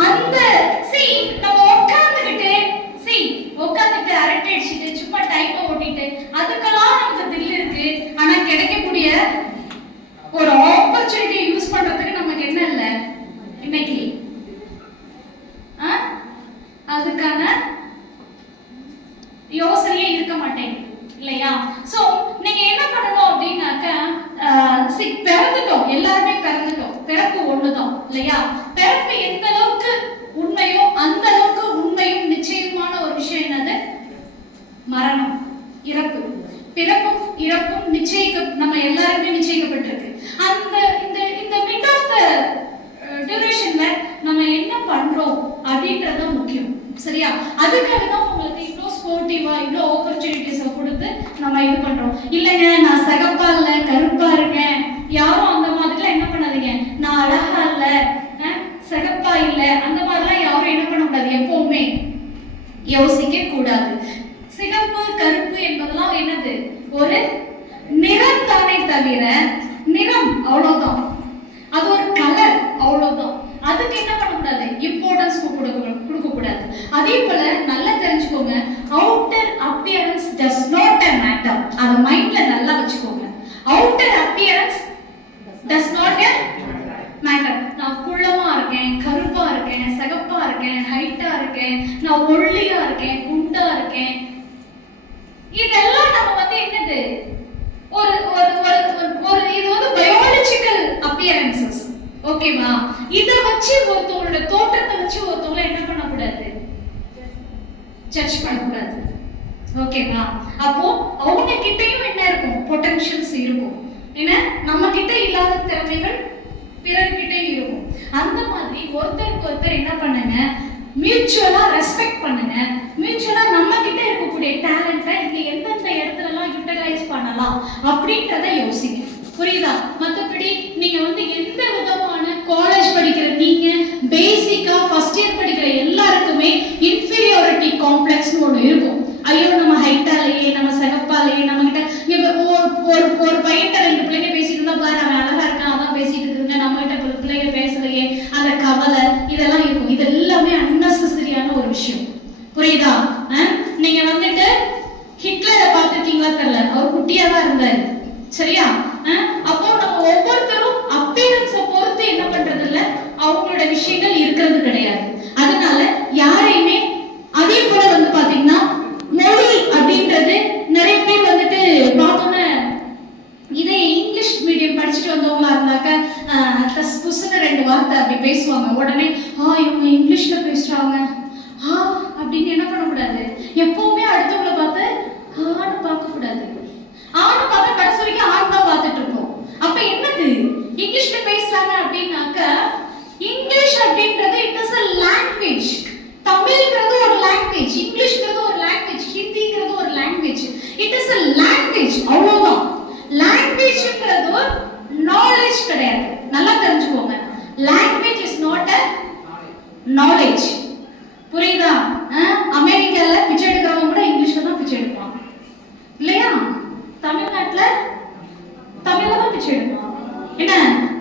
அந்த நம்ம உட்காந்துட்டு அரட்டை அடிச்சுட்டு சும்மா டைப்பை ஓட்டிட்டு அதுக்கெல்லாம் நமக்கு தில் இருக்கு. ஆனா கிடைக்கக்கூடிய ஒரு ஆப்பர்ச்சுனிட்டியை யூஸ் பண்றதுக்கு நமக்கு என்ன இல்லை இன்னைக்கு? அதுக்கான யோசனையே இருக்க மாட்டேங்குது இல்லையா? சோ நீங்க என்ன பண்ணணும் அப்படின்னாக்க, பிறந்துட்டோம், எல்லாருமே பிறந்துட்டோம், பிறப்பு ஒண்ணுதான் இல்லையா? பிறப்பு எந்த அளவுக்கு உண்மையோ அந்த அளவுக்கு உண்மையும் நிச்சயமான ஒரு விஷயம் என்னது? மரணம், இறப்பு. பிறப்பும் இறப்பும் நம்ம எல்லாருமே நிச்சயிக்கப்பட்டிருக்கு. அந்த இந்த மிட் ஆஃப் த டியூரேஷன்ல நம்ம என்ன பண்றோம் அப்படின்றது முக்கியம், சரியா? அதுக்காக தான் உங்களுக்கு இவ்வளோ ஸ்போர்ட்டிவா இவ்வளோ ஆப்பர்ச்சுனிட்டிஸை கொடுத்து நம்ம இது பண்றோம். இல்லைங்க நான் சிகப்பா இல்ல கருப்பா இருக்கேன், யாரும் அந்த மாதிரிலாம் என்ன பண்ணாதீங்க. நான் அழகா இல்ல சிகப்பா இல்ல அந்த மாதிரிலாம் யாரும் என்ன பண்ண கூடாது, எப்பவுமே யோசிக்க கூடாது. சிகப்பு கருப்பு என்பதெல்லாம் என்னது? ஒரு நிறம் தானே தவிர, நிறம் அவ்வளவுதான், அது ஒரு கலர் அவ்வளவுதான். அதுக்கு என்ன பண்ணக்கூடாது, இம்பார்ட்டன்ஸ் கொடுக்க கூடாது. அதே போல நல்லா தெரிஞ்சுக்கோங்க, outer appearance does not matter. அத மைண்ட்ல நல்லா வச்சுக்கோங்க. Outer appearance does not matter. நான் குள்ளமா இருக்கேன், கருப்பா இருக்கேன், சிகப்பா இருக்கேன், ஹைட்டா இருக்கேன், நான் ஒல்லியா இருக்கேன், குண்டா இருக்கேன், இதெல்லாம் நம்ம என்னது ஒரு இது பயாலஜிக்கல் அப்பியரன்சஸ், ஓகேவா? இத வச்சு ஒருத்தவங்களோட தோற்றத்தை வச்சு ஒருத்தவங்கள என்ன பண்ணக்கூடாது, ஜட்ஜ் பண்ணக்கூடாது, ஓகேவா? அப்போ அவங்க கிட்டயும் என்ன இருக்கும், பொட்டன்ஷியல்ஸ் இருக்கும். ஏன்னா நம்ம கிட்ட இல்லாத திறமைகள் பிறர்கிட்டயும் இருக்கும். அந்த மாதிரி ஒருத்தருக்கு ஒருத்தர் என்ன பண்ணுங்க, மியூச்சுவலா ரெஸ்பெக்ட் பண்ணுங்க. மியூச்சுவலா நம்ம கிட்ட இருக்கக்கூடிய டேலண்ட்டை இங்க எந்தெந்த இடத்துல எல்லாம் யூட்டிலைஸ் பண்ணலாம் அப்படின்றத யோசிங்க, புரியுதா? மற்றபடி நீங்க எந்த விதமான காலேஜ் படிக்கிற நீங்க பேசிக்கா ஃபர்ஸ்ட் இயர் படிக்கிற எல்லாருக்குமே இன்ஃபீரியாரிட்டி காம்ப்ளெக்ஸ் ஒன்று இருக்கும். ஐயோ நம்ம ஹைட்டாலேயே, நம்ம சிகப்பாலேயே, நம்ம கிட்ட ஒரு பையன்கிட்ட 2 பிள்ளைங்க பேசிட்டு இருந்தா பாரு அவன் அழகா இருக்கான் அதான் பேசிட்டு இருக்குங்க, நம்ம கிட்ட பிள்ளைங்க பேசலையே, அந்த கவலை இதெல்லாம் இருக்கும். இது எல்லாமே அன்னெசரியான ஒரு விஷயம், புரியுதா? நீங்க ஹிட்லரை பார்த்திருக்கீங்களா தெரியல, அவர் குட்டியா தான் இருந்தாரு, சரியா? அப்போ நம்ம ஒவ்வொருத்தரும் அப்பியரன்ஸை பொறுத்து என்ன பண்றது இல்ல, அவங்களோட விஷயங்கள் இருக்கிறது கிடையாது. அதனால யாரையுமே அதே போல பாத்தீங்கன்னா மொழி அப்படின்றது நிறைய பேர் பார்த்தோன்னா இதே இங்கிலீஷ் மீடியம் படிச்சுட்டு வந்தவங்களா இருந்தாக்க புதுசுன்னு 2 வார்த்தை அப்படி பேசுவாங்க. உடனே இவங்க இங்கிலீஷ்ல பேசுறாங்க அப்படின்னு என்ன பண்ணக்கூடாது, எப்பவுமே அடுத்தவங்களை பார்த்து ஆன்னு பார்க்க கூடாது. ஆணு பார்த்தா கடைசி வரைக்கும் ஆண் தான் பார்த்துட்டு இருக்கோம். அப்ப என்னது, இங்கிலீஷ்ல பேசுறாங்க அப்படின்னாக்க, இங்கிலீஷ் அப்படின்றது இட் இஸ் a language. தமிழ்ங்கிறது ஒரு லாங்குவேஜ், இங்கிலீஷ்ங்கிறது ஒரு லாங்குவேஜ், ஹிந்திங்கிறது ஒரு language. It is a language, அவ்வளவுதான். லாங்குவேஜ்ங்கிறது நாலேஜ் கிடையாது, நல்லா தெரிஞ்சுக்கோங்க. Language is not a knowledge, புரியுதா? அமெரிக்கால பிச்சை எடுக்கிறவங்க கூட இங்கிலீஷ்ல தான் பிச்சை எடுப்பாங்க இல்லையா? தமிழ்நாட்டுல தமிழ்ல தான் பிச்சை எடுப்பாங்க. என்ன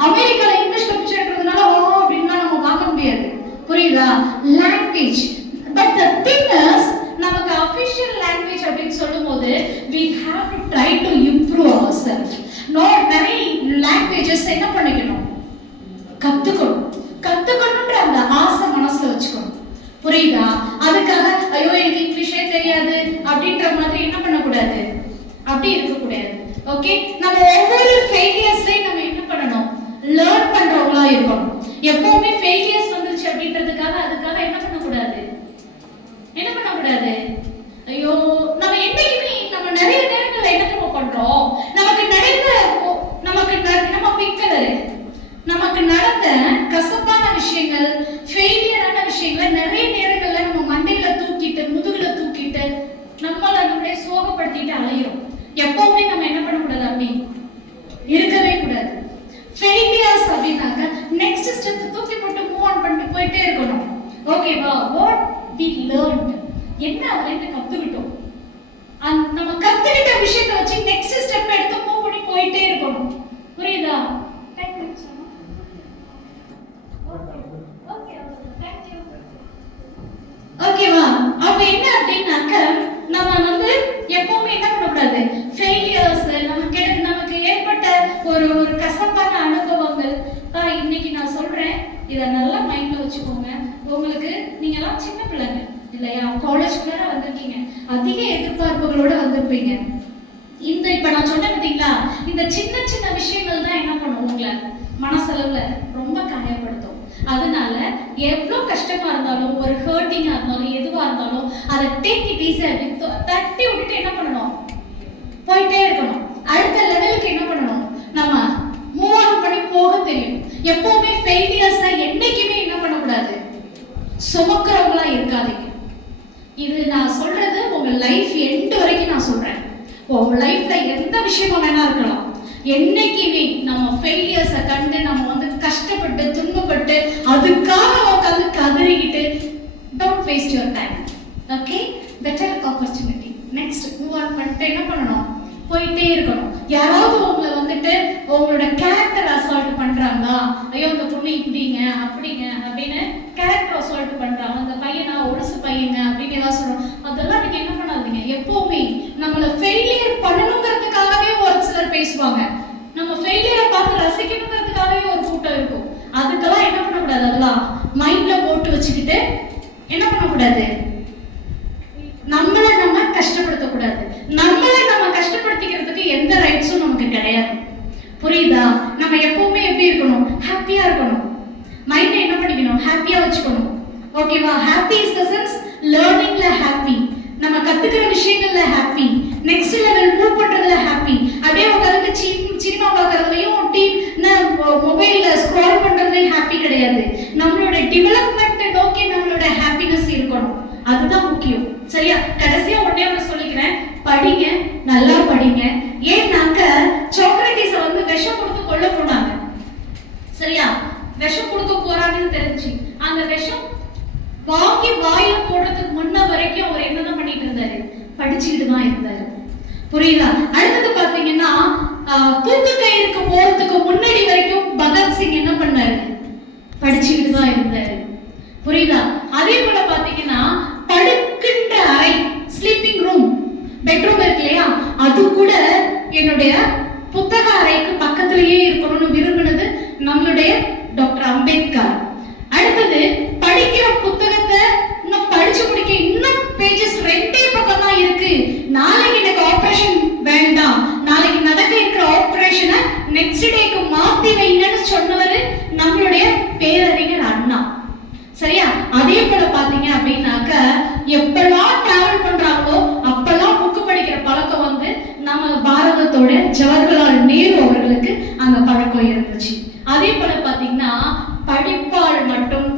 அமெரிக்கால இங்கிலீஷ்ல பிச்சை எடுக்கிறதுனால அப்படின்னா நம்ம பார்க்க முடியாது, புரியுதா? Language. But the thing is, நமக்கு அபிஷியல் லாங்குவேஜ் அப்படின்னு சொல்லும்போது we have to try to improve ourselves. நிறைய லாங்குவேஜஸ் என்ன பண்ணிக்கணும், கத்துக்கணும்ன்ற அந்த ஆசை மனசுல வச்சுக்கணும், புரியுதா? அதுக்காக ஐயோ எனக்கு இங்கிலீஷே தெரியாது அப்படின்ற மாதிரி என்ன பண்ணக்கூடாது, அப்படி இருக்கக்கூடாது. ஓகே, நம்ம ஒவ்வொரு ஃபெயிலியர்ஸ்லயும் நம்ம என்ன பண்ணணும், லேர்ன் பண்றவங்களா இருக்கணும். எப்பவுமே ஃபெயிலியர்ஸ் வந்துருச்சு அப்படின்றதுக்காக அதுக்காக என்ன பண்ணக்கூடாது, ஐயோ நம்ம என்னைக்குமே நம்ம நிறைய நேரங்கள்ல என்ன பண்றோம், நமக்கு நடந்த கசப்பான விஷயங்கள், ஃபெயிலியரான விஷயங்களை நிறைய நேரங்கள்ல நம்ம மண்டையில தூக்கிட்டு முதுகுல தூக்கிட்டு நம்மளே சோகப்படுத்திட்டு அலையிறோம். எப்பவுமே நம்ம என்ன பண்ணக்கூடாது, அப்படி இருக்கவே கூடாது. ஃபெயிலியர்ஸ் அப்படின்னாக்க நெக்ஸ்ட் ஸ்டெப் தூக்கி போட்டு மூவ் ஆன் பண்ணிட்டு போயிட்டே இருக்கணும். ஓகேவா? வாட் வி லேர்ன்ட், என்ன அதுல இருந்து கத்துக்கிட்டோம், நம்ம கத்துக்கிட்ட விஷயத்தை வச்சு நெக்ஸ்ட் ஸ்டெப் எடுத்து மூவ் பண்ணி போயிட்டே இருக்கணும். புரியுதா? ஓகேவா? அப்ப என்ன அப்படின்னாக்க நம்ம வந்து எப்பவுமே என்ன பண்ணக்கூடாது, ஃபெயிலியர்ஸ் நமக்கு ஏற்பட்ட ஒரு கசப்பான அனுபவங்கள் இன்னைக்கு நான் சொல்றேன், இதை நல்லா மைண்ட்ல வச்சுக்கோங்க. உங்களுக்கு நீங்க எல்லாம் சின்ன பிள்ளைங்க இல்லையா, காலேஜ்குள்ள வந்திருக்கீங்க, அதிக எதிர்பார்ப்புகளோட வந்திருப்பீங்க. இந்த இப்ப நான் சொன்னேன் பார்த்தீங்களா, இந்த சின்ன சின்ன விஷயங்கள் தான் என்ன பண்ணும், உங்களை மனசளவுல ரொம்ப காயப்படுத்தும். அதனால எவ்வளவு கஷ்டமா இருந்தாலும், ஒரு ஹர்ட்டிங்கா இருந்தாலும், எதுவா இருந்தாலும் அதை டேக் இட் ஈஸி அப்படின்னு தட்டி விட்டுட்டு என்ன பண்ணணும், போயிட்டே இருக்கணும். அடுத்த லெவலுக்கு என்ன பண்ணணும், நம்ம மூவ் ஆன் பண்ணி போக தெரியும். எப்பவுமே ஃபெயிலியர்ஸை என்னைக்குமே என்ன பண்ணக்கூடாது, சுமக்கிறவங்களா இருக்காதீங்க. இது நான் சொல்றது உங்க லைஃப் எண்ட் வரைக்கும் நான் சொல்றேன். உங்க லைஃப்ல எந்த விஷயமா வேணா இருக்கலாம், என்னைக்குமே நம்ம ஃபெயிலியர்ஸை கண்டு நம்ம வந்து கஷ்டப்பட்டு துன்பப்பட்டு அதுக்காக உட்காந்து கதறிக்கிட்டு don't waste your time. Okay, better opportunity. Next move on பண்ணிட்டு என்ன பண்ணணும், போயிட்டே இருக்கணும். யாராவது உங்களை வந்துட்டு உங்களோட கேரக்டர் அசால்ட் பண்றாங்களா, ஐயோ அந்த பொண்ணு இப்படிங்க அப்படிங்க அப்படின்னு கேரக்டர் அசால்ட் பண்றாங்க, அந்த பையனா ஒழுசு பையங்க அப்படின்னு ஏதாவது சொல்றோம், அதெல்லாம் நீங்க என்ன பண்ணாதீங்க. எப்பவுமே நம்மள ஃபெயிலியர் பண்ணணுங்கிறதுக்காகவே ஒரு சிலர் பேசுவாங்க, நம்ம ஃபெயிலியரை பார்த்து ரசிக்கணுங்கிறதுக்காகவே ஒரு கூட்டம் இருக்கும். அதுக்கெல்லாம் என்ன பண்ணக்கூடாது, அதெல்லாம் மைண்ட்ல போட்டு வச்சுக்கிட்டு என்ன பண்ணக்கூடாது, நம்மளை நம்ம கஷ்டப்படுத்தக்கூடாது. நம்மளை நம்ம கஷ்டப்படுத்திக்கிறதுக்கு எந்த ரைட்ஸும் நமக்கு கிடையாது. புரியுதா? நம்ம எப்பவுமே எப்படி இருக்கணும், ஹாப்பியா இருக்கணும். மைண்டை என்ன பண்ணிக்கணும், ஹாப்பியா வச்சுக்கணும். ஓகேவா? ஹாப்பி இஸ் தி சென்ஸ் லேர்னிங்ல ஹாப்பி, நம்ம கத்துக்கிற விஷயங்கள்ல ஹாப்பி, நெக்ஸ்ட் லெவல் மூவ் பண்றதுல ஹாப்பி. அப்படியே உட்கார்ந்து சினிமா பார்க்கறதுலயும் மொபைல்ல ஸ்க்ரோல் பண்றதுலயும் ஹாப்பி கிடையாது. நம்மளோட டெவலப்மெண்ட் நோக்கி நம்மளோட ஹாப்பினஸ் இருக்கணும், அதுதான் முக்கியம். சரியா? கடைசியா ஒண்ணே ஒண்ணு சொல்லிக்கிறேன், படிங்க, நல்லா படிங்க. ஏன்னாக்க சாக்ரட்டிஸ வந்து விஷம் கொடுத்து கொல்ல போனாங்க. சரியா? விஷம் கொடுக்க போறாங்கன்னு தெரிஞ்சு அந்த விஷம் வாங்கி வாயில போடுறதுக்கு முன்ன வரைக்கும் அவர் என்னதான் பண்ணிட்டு இருந்தாரு, படிச்சுக்கிட்டு தான் இருந்தாரு. புரியுதா? அடுத்தது பாத்தீங்கன்னா தூக்கு கயிறுக்கு போறதுக்கு முன்னாடி வரைக்கும் பகத்சிங் என்ன பண்ணாரு, படிச்சுக்கிட்டு தான் இருந்தாரு. புரியுதா? அதே போல பாத்தீங்கன்னா படுக்கின்ற அறை, ஸ்லீப்பிங் ரூம், பெட்ரூம் இருக்கு இல்லையா, அது கூட என்னுடைய புத்தக அறைக்கு பக்கத்திலேயே இருக்கணும்னு விரும்பினது நம்மளுடைய டாக்டர் அம்பேத்கர். அடுத்தது படிக்கிற புத்தகத்தை இன்னும் படிச்சு முடிக்க இன்னும் பேஜஸ் 2 பக்கம் தான் இருக்கு, நாளைக்கு எனக்கு ஆபரேஷன் வேண்டாம், நாளைக்கு நடக்க இருக்கிற ஆபரேஷனை நெக்ஸ்ட் டேக்கு மாத்தி வைங்கன்னு சொன்னவர் நம்மளுடைய பேரறிஞர் அண்ணா. சரியா? அதே போல பாத்தீங்க அப்படின்னாக்க எப்பெல்லாம் டிராவல் பண்றாங்களோ அப்பெல்லாம் புக்கு படிக்கிற பழக்கம் வந்து நம்ம பாரதத்தோட ஜவஹர்லால் நேரு அவர்களுக்கு அந்த பழக்கம் இருந்துச்சு. அதே போல பாத்தீங்கன்னா படிப்பால் மட்டும்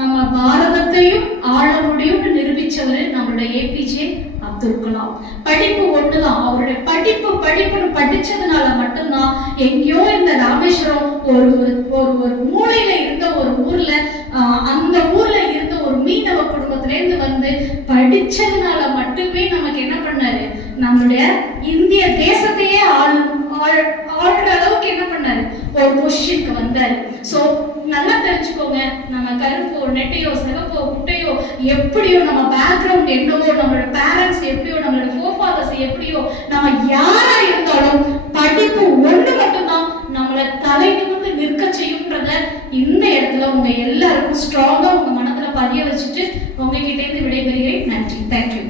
நம்ம பாரதத்தையும் ஆள முடியும்னு நிரூபிச்சவர் நம்மளுடைய ஏபிஜே அப்துல் கலாம். படிப்பு ஒண்ணுதான், அவருடைய படிப்புன்னு படிச்சதுனால மட்டும்தான் எங்கேயோ இந்த ராமேஸ்வரம் ஒரு மூலையில இருந்த ஒரு ஊர்ல, அந்த ஊர்ல இருந்த ஒரு மீனவ குடும்பத்துல இருந்து வந்து படிச்சதுனால மட்டுமே நமக்கு என்ன பண்ணாரு, நம்மளுடைய இந்திய தேசத்தையே ஆள்ற அளவுக்கு என்ன பண்ணாரு, ஒரு பொசிஷனுக்கு வந்தாரு. சோ நல்லா தெரிஞ்சுக்கோங்க, நம்ம கருப்போ நெட்டையோ சிவப்போ குட்டையோ எப்படியோ, நம்ம பேக்ரவுண்ட் என்னவோ, நம்மளோட பேரண்ட்ஸ் எப்படியோ, நம்மளோட ஃபோர்ஃபாதர்ஸ் எப்படியோ, நம்ம யாரா இருந்தாலும் படிப்பு ஒண்ணு மட்டும்தான் நம்மளை தலை நிமிர்ந்து நிற்க செய்யும்ன்றத இந்த இடத்துல உங்க எல்லாருக்கும் ஸ்ட்ராங்கா உங்க மனதுல பதிய வச்சுட்டு உங்ககிட்ட இருந்து விடைபெறுகிறேன். நன்றி. தேங்க்யூ.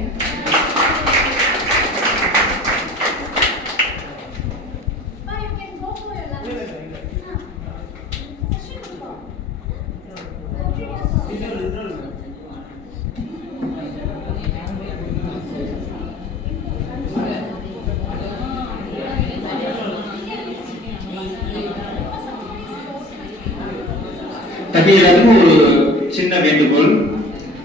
எல்லாருக்கும் ஒரு சின்ன வேண்டுகோள்,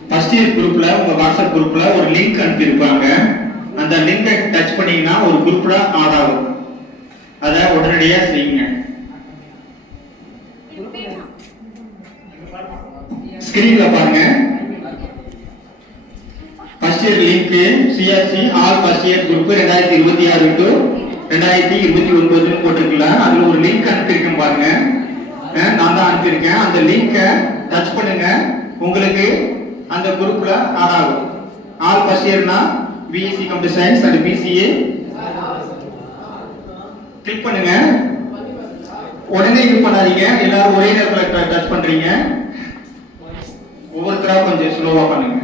ஃபர்ஸ்ட் இயர் குரூப்ல உங்க வாட்ஸ்அப் குரூப்ல ஒரு லிங்க் அனுப்பியிருப்பாங்க, அந்த லிங்கை டச் பண்ணீங்கன்னா ஒரு குரூப்ல ஆட் ஆகும், அதை உடனடியா செய்யுங்க. ஸ்கிரீன்ல பாருங்க. First year link CRC all first year group 2026 to 2029 போட்டிருக்கலாம். அதுல ஒரு லிங்க் அனுப்பியிருக்கேன் பாருங்க. நான் தான் அனுப்பியிருக்கேன். அந்த லிங்கை டச் பண்ணுங்க, உங்களுக்கு அந்த குரூப்ல ஆட் ஆகும். ஆல் ஃபர்ஸ்ட் இயர்னா BSc computer science and BCA click பண்ணுங்க. உடனே இது பண்ணாதீங்க, எல்லாரும் ஒரே நேரத்துல டச் பண்றீங்க. ஒவ்வொருத்தரா கொஞ்சம் ஸ்லோவா பண்ணுங்க.